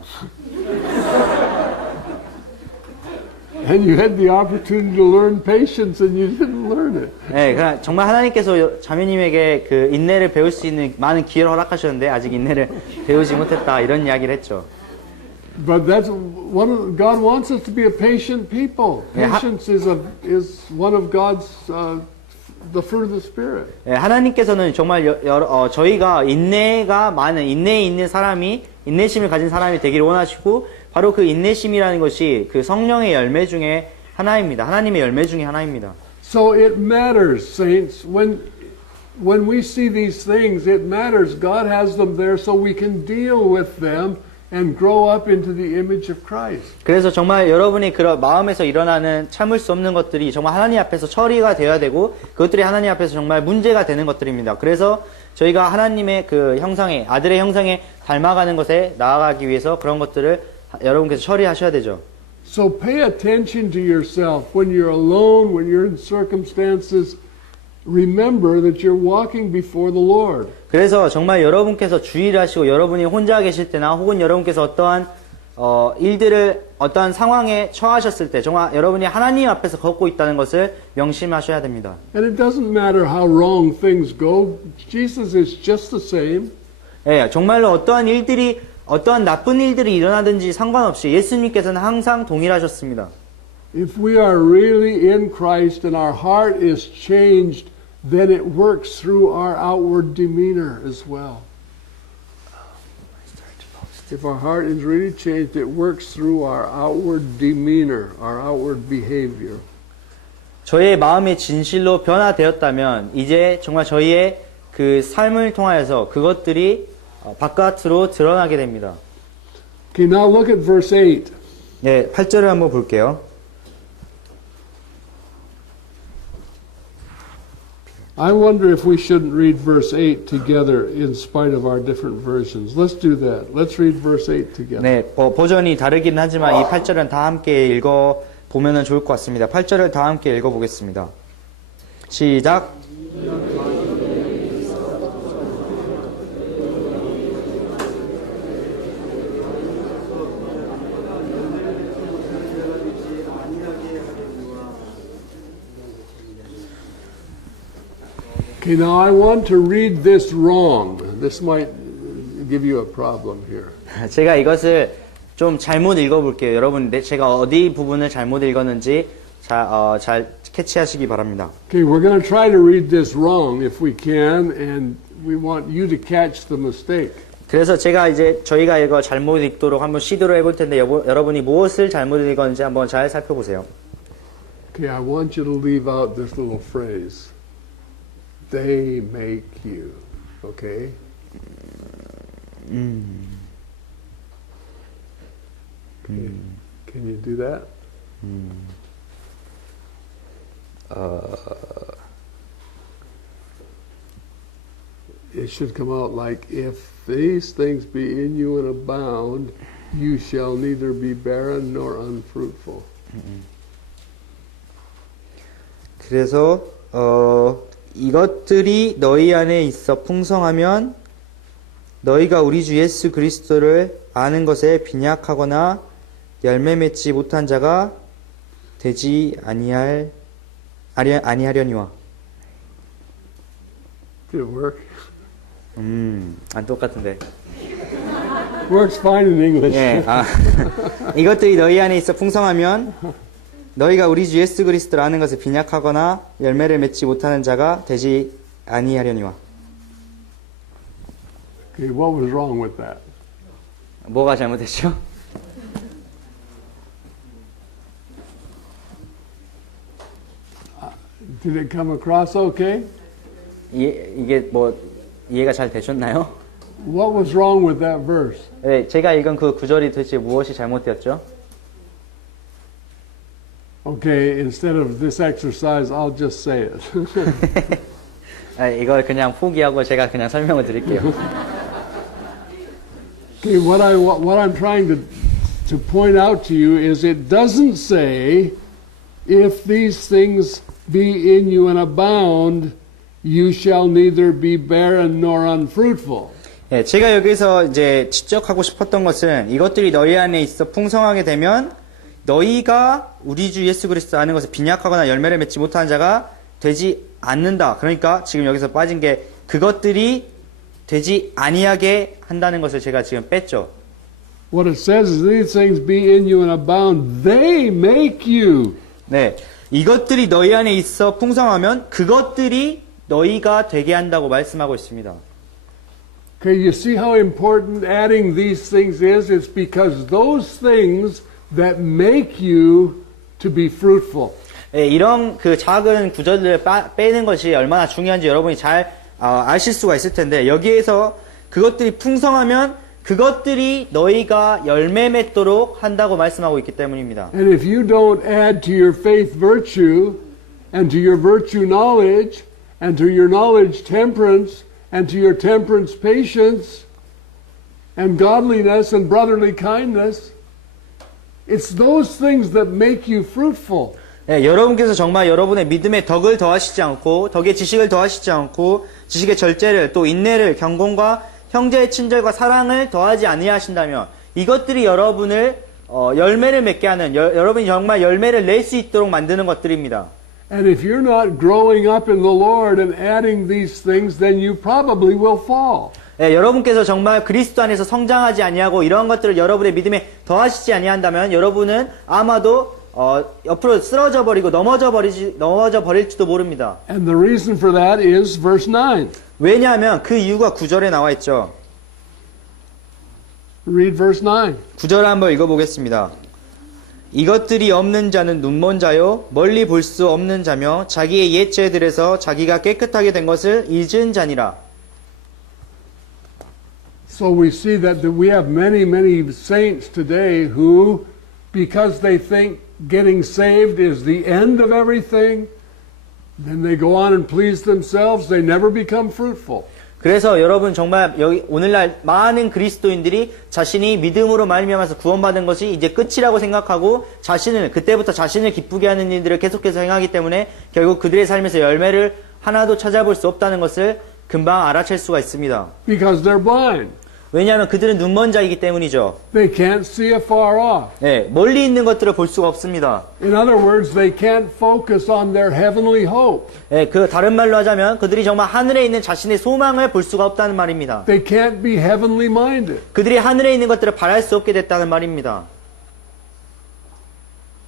And you had the opportunity to learn patience and you didn't learn it. 네, 그러니까 정말 하나님께서 자매님에게 그 인내를 배울 수 있는 많은 기회를 허락하셨는데 아직 인내를 배우지 못했다 이런 이야기를 했죠. But that's God wants us to be a patient people. Patience is one of God's the fruit of the Spirit. 네, 하나님께서는 정말 저희가 인내에 있는 사람이 인내심을 가진 사람이 되기를 원하시고 바로 그 인내심이라는 것이 그 성령의 열매 중에 하나입니다. 하나님의 열매 중에 하나입니다. So it matters, saints. When we see these things, it matters. God has them there so we can deal with them and grow up into the image of Christ. 그래서 정말 여러분이 그런 마음에서 일어나는 참을 수 없는 것들이 정말 하나님 앞에서 처리가 되어야 되고 그것들이 하나님 앞에서 정말 문제가 되는 것들입니다. 그래서 저희가 하나님의 그 형상에 아들의 형상에 닮아가는 것에 나아가기 위해서 그런 것들을 여러분께서 처리하셔야 되죠. So pay attention to yourself when you're alone, when you're in circumstances. Remember that you're walking before the Lord. 그래서 정말 여러분께서 주의를 하시고 여러분이 혼자 계실 때나 혹은 여러분께서 어떠한 어떠한 상황에 처하셨을 때 정말 여러분이 하나님 앞에서 걷고 있다는 것을 명심하셔야 됩니다. And it doesn't matter how wrong things go. Jesus is just the same. 예, 정말로 어떠한 나쁜 일들이 일어나든지 상관없이 예수님께서는 항상 동일하셨습니다. If we are really in Christ and our heart is changed, then it works through our outward demeanor as well. If our heart is really changed, it works through our outward demeanor, our outward behavior. 저의 마음이 진실로 변화되었다면 이제 정말 저희의 그 삶을 통하여서 그것들이 바깥으로 드러나게 됩니다. Okay, now look at verse 8. 예, 8절을 한번 볼게요. I wonder if we shouldn't read verse 8 together in spite of our different versions. Let's do that. Let's read verse 8 together. 네, 버전이 다르긴 하지만 이 8절은 다 함께 읽어 보면은 좋을 것 같습니다. 8절을 다 함께 읽어 보겠습니다. 시작. Okay, now I want to read this wrong. This might give you a problem here. 제가 이것을 좀 잘못 읽어볼게요. 여러분, 제가 어디 부분을 잘못 읽었는지 잘 캐치하시기 바랍니다. Okay, we're going to try to read this wrong if we can, and we want you to catch the mistake. 그래서 저희가 이거 잘못 읽도록 한번 시도를 해볼 텐데 여러분이 무엇을 잘못 읽었는지 한번 잘 살펴보세요. Okay, I want you to leave out this little phrase. They make you. Okay? Okay. Can you do that? It should come out like, if these things be in you and abound, you shall neither be barren nor unfruitful. 그래서 이것들이 너희 안에 있어 풍성하면 너희가 우리 주 예수 그리스도를 아는 것에 빈약하거나 열매 맺지 못한 자가 되지 아니하려니와. Did it work? 안 똑같은데. Works fine in English. 예, 이것들이 너희 안에 있어 풍성하면 너희가 우리 주 예수 그리스도를 아는 것에 빈약하거나 열매를 맺지 못하는 자가 되지 아니하려니와. Okay, what was wrong with that? 뭐가 잘못했죠? Did it come across okay? 이게 뭐 이해가 잘 되셨나요? What was wrong with that verse? 네, 제가 읽은 그 구절이 도대체 무엇이 잘못되었죠? Okay, instead of this exercise, I'll just say it. 이걸 그냥 포기하고 제가 그냥 설명을 드릴게요. Okay, what I'm trying to point out to you is it doesn't say, if these things be in you and abound, you shall neither be barren nor unfruitful. 예, 제가 여기서 이제 지적하고 싶었던 것은 이것들이 너희 안에 있어 풍성하게 되면 너희가 우리 주 예수 그리스도 아는 것에 빈약하거나 열매를 맺지 못하는 자가 되지 않는다. 그러니까 지금 여기서 빠진 게 그것들이 되지 아니하게 한다는 것을 제가 지금 뺐죠. What it says is these things be in you and abound, they make you. 네, 이것들이 너희 안에 있어 풍성하면 그것들이 너희가 되게 한다고 말씀하고 있습니다. Okay, you see how important adding these things is? It's because those things that make you to be fruitful. 예, 이런 그 작은 구절들을 빼는 것이 얼마나 중요한지 여러분이 잘 아실 수가 있을 텐데 여기에서 그것들이 풍성하면 그것들이 너희가 열매 맺도록 한다고 말씀하고 있기 때문입니다. And if you don't add to your faith virtue, and to your virtue knowledge, and to your knowledge temperance, and to your temperance patience, and godliness and brotherly kindness, it's those things that make you fruitful. 예, 여러분께서 정말 여러분의 믿음의 덕을 더하시지 않고 덕의 지식을 더하시지 않고 지식의 절제를 또 인내를 경건과 형제의 친절과 사랑을 더하지 아니하신다면 이것들이 여러분을 열매를 맺게 하는 여러분이 정말 열매를 낼 수 있도록 만드는 것들입니다. And if you're not growing up in the Lord and adding these things, then you probably will fall. 예, 여러분께서 정말 그리스도 안에서 성장하지 아니하고 이러한 것들을 여러분의 믿음에 더하시지 아니한다면 여러분은 아마도 옆으로 쓰러져 버리고 넘어져 버릴지도 모릅니다. And the reason for that is verse 9. 왜냐하면 그 이유가 9절에 나와 있죠. Read verse 9. 9절 한번 읽어보겠습니다. 이것들이 없는 자는 눈먼 자요 멀리 볼 수 없는 자며 자기의 옛 죄들에서 자기가 깨끗하게 된 것을 잊은 자니라. So we see that we have many saints today who, because they think getting saved is the end of everything, then they go on and please themselves, they never become fruitful. 그래서 여러분 정말 여기 오늘날 많은 그리스도인들이 자신이 믿음으로 말미암아서 구원받은 것이 이제 끝이라고 생각하고 그때부터 자신을 기쁘게 하는 일들을 계속해서 행하기 때문에 결국 그들의 삶에서 열매를 하나도 찾아볼 수 없다는 것을 금방 알아챌 수가 있습니다. Because they're blind. 왜냐하면 그들은 눈먼 자이기 때문이죠. They can't see afar off. 네, 멀리 있는 것들을 볼 수가 없습니다. In other words, they can't focus on their heavenly hope. 네, 그 다른 말로 하자면 그들이 정말 하늘에 있는 자신의 소망을 볼 수가 없다는 말입니다. They can't be heavenly minded. 그들이 하늘에 있는 것들을 바랄 수 없게 됐다는 말입니다.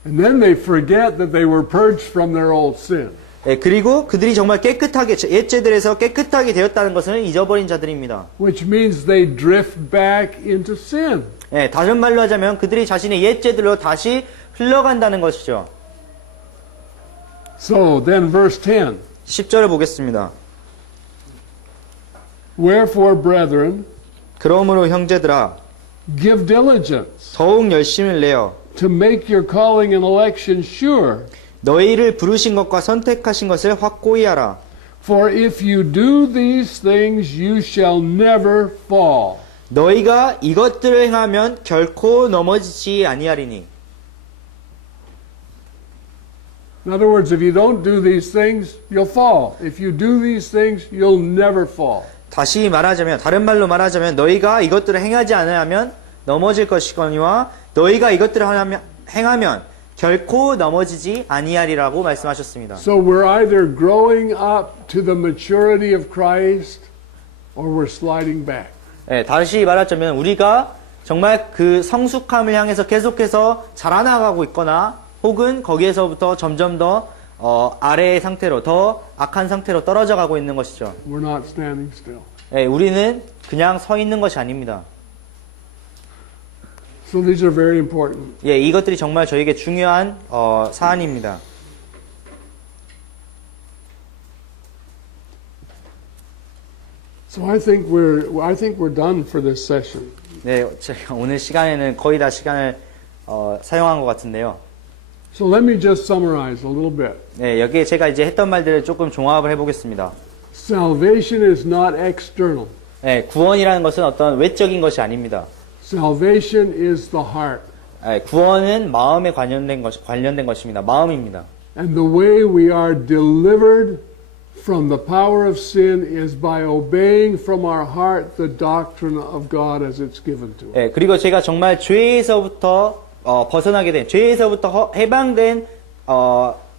And then they forget that they were purged from their old sin. 네, 그리고 그들이 정말 깨끗하게 옛 죄들에서 깨끗하게 되었다는 것을 잊어버린 자들입니다. Which means they drift back into sin. 네, 다른 말로 하자면 그들이 자신의 옛 죄들로 다시 흘러간다는 것이죠. So then verse 10. 10절을 보겠습니다. Wherefore, brethren, 그러므로 형제들아 give diligence 더욱 열심을 내어 to make your calling and election sure. 너희를 부르신 것과 선택하신 것을 확고히 하라. For if you do these things, you shall never fall. 너희가 이것들을 행하면 결코 넘어지지 아니하리니. In other words, if you don't do these things, you'll fall. If you do these things, you'll never fall. 다시 말하자면, 다른 말로 말하자면, 너희가 이것들을 행하지 않으면 넘어질 것이거니와 너희가 이것들을 행하면 결코 넘어지지 아니하리라고 말씀하셨습니다. So we're either growing up to the maturity of Christ or we're sliding back. 네, 다시 말하자면 우리가 정말 그 성숙함을 향해서 계속해서 자라나가고 있거나 혹은 거기에서부터 점점 더 아래의 상태로 더 악한 상태로 떨어져 가고 있는 것이죠. We're not standing still. 네, 우리는 그냥 서 있는 것이 아닙니다. So these are very important. 예, 이것들이 정말 저에게 중요한 사안입니다. So I think we're done for this session. 네, 제가 오늘 시간에는 거의 다 시간을 사용한 것 같은데요. So let me just summarize a little bit. 네, 여기에 제가 이제 했던 말들을 조금 종합을 해보겠습니다. Salvation is not external. 네, 구원이라는 것은 어떤 외적인 것이 아닙니다. Salvation is the heart. 네, 구원은 마음에 관련된 것입니다. 마음입니다. And the way we are delivered from the power of sin is by obeying from our heart the doctrine of God as it's given to us. 네, 그리고 제가 정말 죄에서부터 벗어나게 된, 죄에서부터 해방된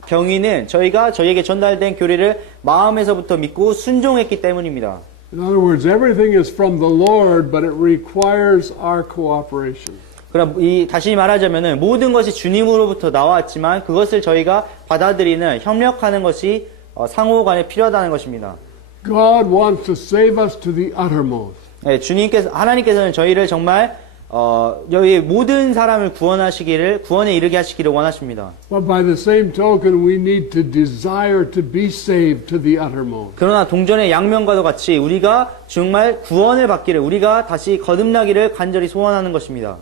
경위는 저에게 전달된 교리를 마음에서부터 믿고 순종했기 때문입니다. In other words, everything is from the Lord, but it requires our cooperation. 그럼 다시 말하자면은 모든 것이 주님으로부터 나왔지만 그것을 저희가 받아들이는 협력하는 것이 상호간에 필요하다는 것입니다. God wants to save us to the uttermost. 네, 하나님께서는 저희를 정말 여기 모든 사람을 구원에 이르게 하시기를 원하십니다. But by the same token, we need to desire to be saved to the uttermost. 그러나 동전의 양면과도 같이 우리가 정말 구원을 받기를, 우리가 다시 거듭나기를 간절히 소원하는 것입니다.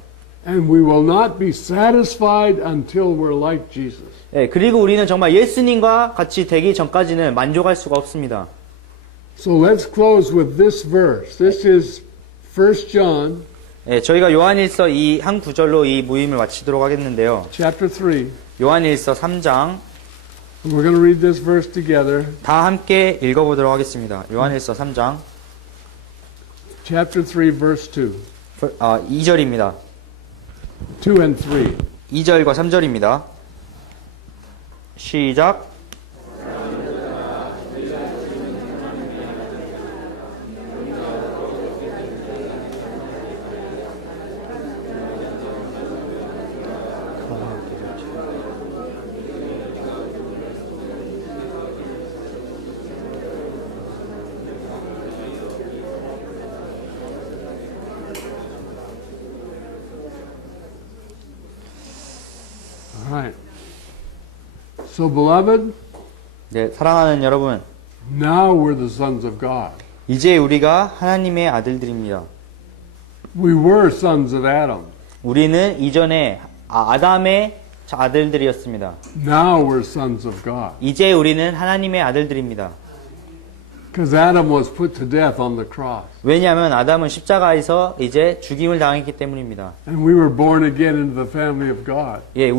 And we will not be satisfied until we're like Jesus. 네, 그리고 우리는 정말 예수님과 같이 되기 전까지는 만족할 수가 없습니다. So let's close with this verse. This is 1 John 네, 저희가 요한일서 이 한 구절로 이 모임을 마치도록 하겠는데요. chapter 3. 요한일서 3장 We're going to read this verse together. 다 함께 읽어보도록 하겠습니다. 요한일서 3장 Chapter 3, verse 2. 2절입니다. 2 and 3. 2절과 3절입니다. 시작. All right. So, beloved, 네, 사랑하는 여러분, now we're the sons of God. 이제 우리가 하나님의 아들들입니다. We were sons of Adam. 우리는 이전에 아담의 아들들이었습니다. Now we're sons of God. 이제 우리는 하나님의 아들들입니다. Because Adam was put to death on the cross. 왜냐하면 아담은 십자가에서 이제 죽임을 당했기 때문입니다. And we were born again into the family of God. 예,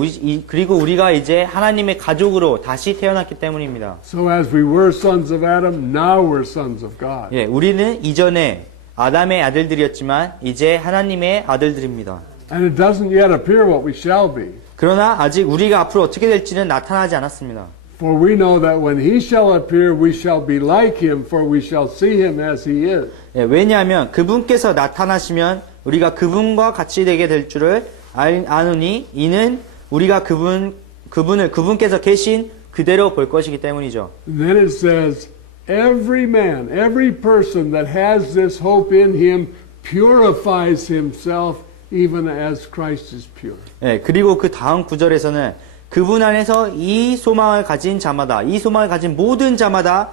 그리고 우리가 이제 하나님의 가족으로 다시 태어났기 때문입니다. So as we were sons of Adam, now we're sons of God. 예, 우리는 이전에 아담의 아들들이었지만 이제 하나님의 아들들입니다. And it doesn't yet appear what we shall be. 그러나 아직 우리가 앞으로 어떻게 될지는 나타나지 않았습니다. For we know that when he shall appear, we shall be like him, for we shall see him as he is. 예, 왜냐하면 그분께서 나타나시면 우리가 그분과 같이 되게 될 줄을 아노니 이는 우리가 그분께서 계신 그대로 볼 것이기 때문이죠. And then it says, every man, every person that has this hope in him purifies himself even as Christ is pure. 예, 그리고 그 다음 구절에서는 그분 안에서 이 소망을 가진 자마다, 이 소망을 가진 모든 자마다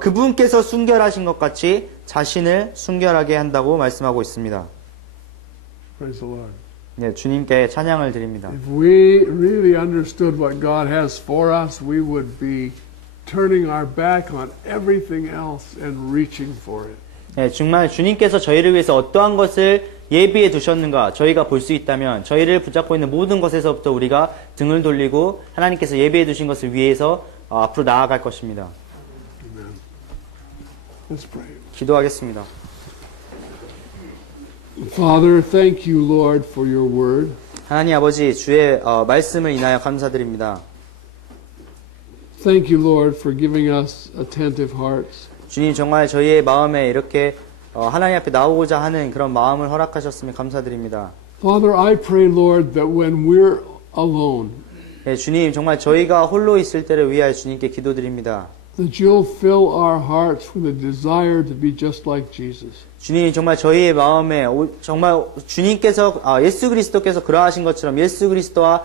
그분께서 순결하신 것 같이 자신을 순결하게 한다고 말씀하고 있습니다. Praise the Lord. 네, 주님께 찬양을 드립니다. If we really understood what God has for us, we would be turning our back on everything else and reaching for it. 네, 정말 주님께서 저희를 위해서 어떠한 것을 예비해 두셨는가 저희가 볼 수 있다면 저희를 붙잡고 있는 모든 것에서부터 우리가 등을 돌리고 하나님께서 예비해 두신 것을 위해서 앞으로 나아갈 것입니다. Let's pray. 기도하겠습니다. Father, thank you, Lord, for your word. 하나님 아버지 주의 말씀을 인하여 감사드립니다. Thank you, Lord, for giving us attentive hearts. 주님 정말 저희의 마음에 이렇게 하나님 앞에 나오고자 하는 그런 마음을 허락하셨으면 감사드립니다. Father, I pray, Lord, that when we're alone, 예, 주님 정말 저희가 홀로 있을 때를 위하여 주님께 기도드립니다. that you'll fill our hearts with a desire to be just like Jesus. 주님 정말 저희의 마음에 정말 주님께서 예수 그리스도께서 그러하신 것처럼 예수 그리스도와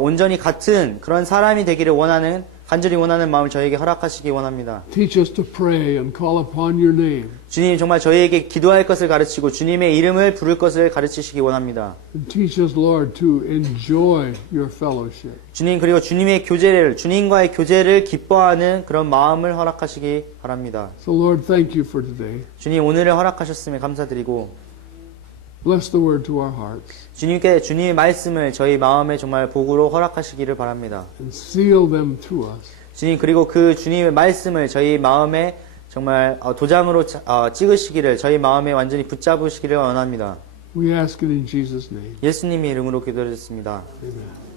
온전히 같은 그런 사람이 되기를 원하는 간절히 원하는 마음을 저희에게 허락하시기 원합니다. Teach us to pray and call upon your name. 주님 정말 저희에게 기도할 것을 가르치고 주님의 이름을 부를 것을 가르치시기 원합니다. And teach us, Lord, to enjoy your fellowship. 주님 그리고 주님의 교제를 주님과의 교제를 기뻐하는 그런 마음을 허락하시기 바랍니다. So, Lord, thank you for today. 주님 오늘을 허락하셨음에 감사드리고 Bless the word to our hearts 주님께 주님의 말씀을 저희 마음에 정말 복으로 허락하시기를 바랍니다. and seal them to us. 주님 그리고 그 주님의 말씀을 저희 마음에 정말 도장으로 찍으시기를 저희 마음에 완전히 붙잡으시기를 원합니다. We ask it in Jesus' name. 예수님의 이름으로 기도드렸습니다. Amen.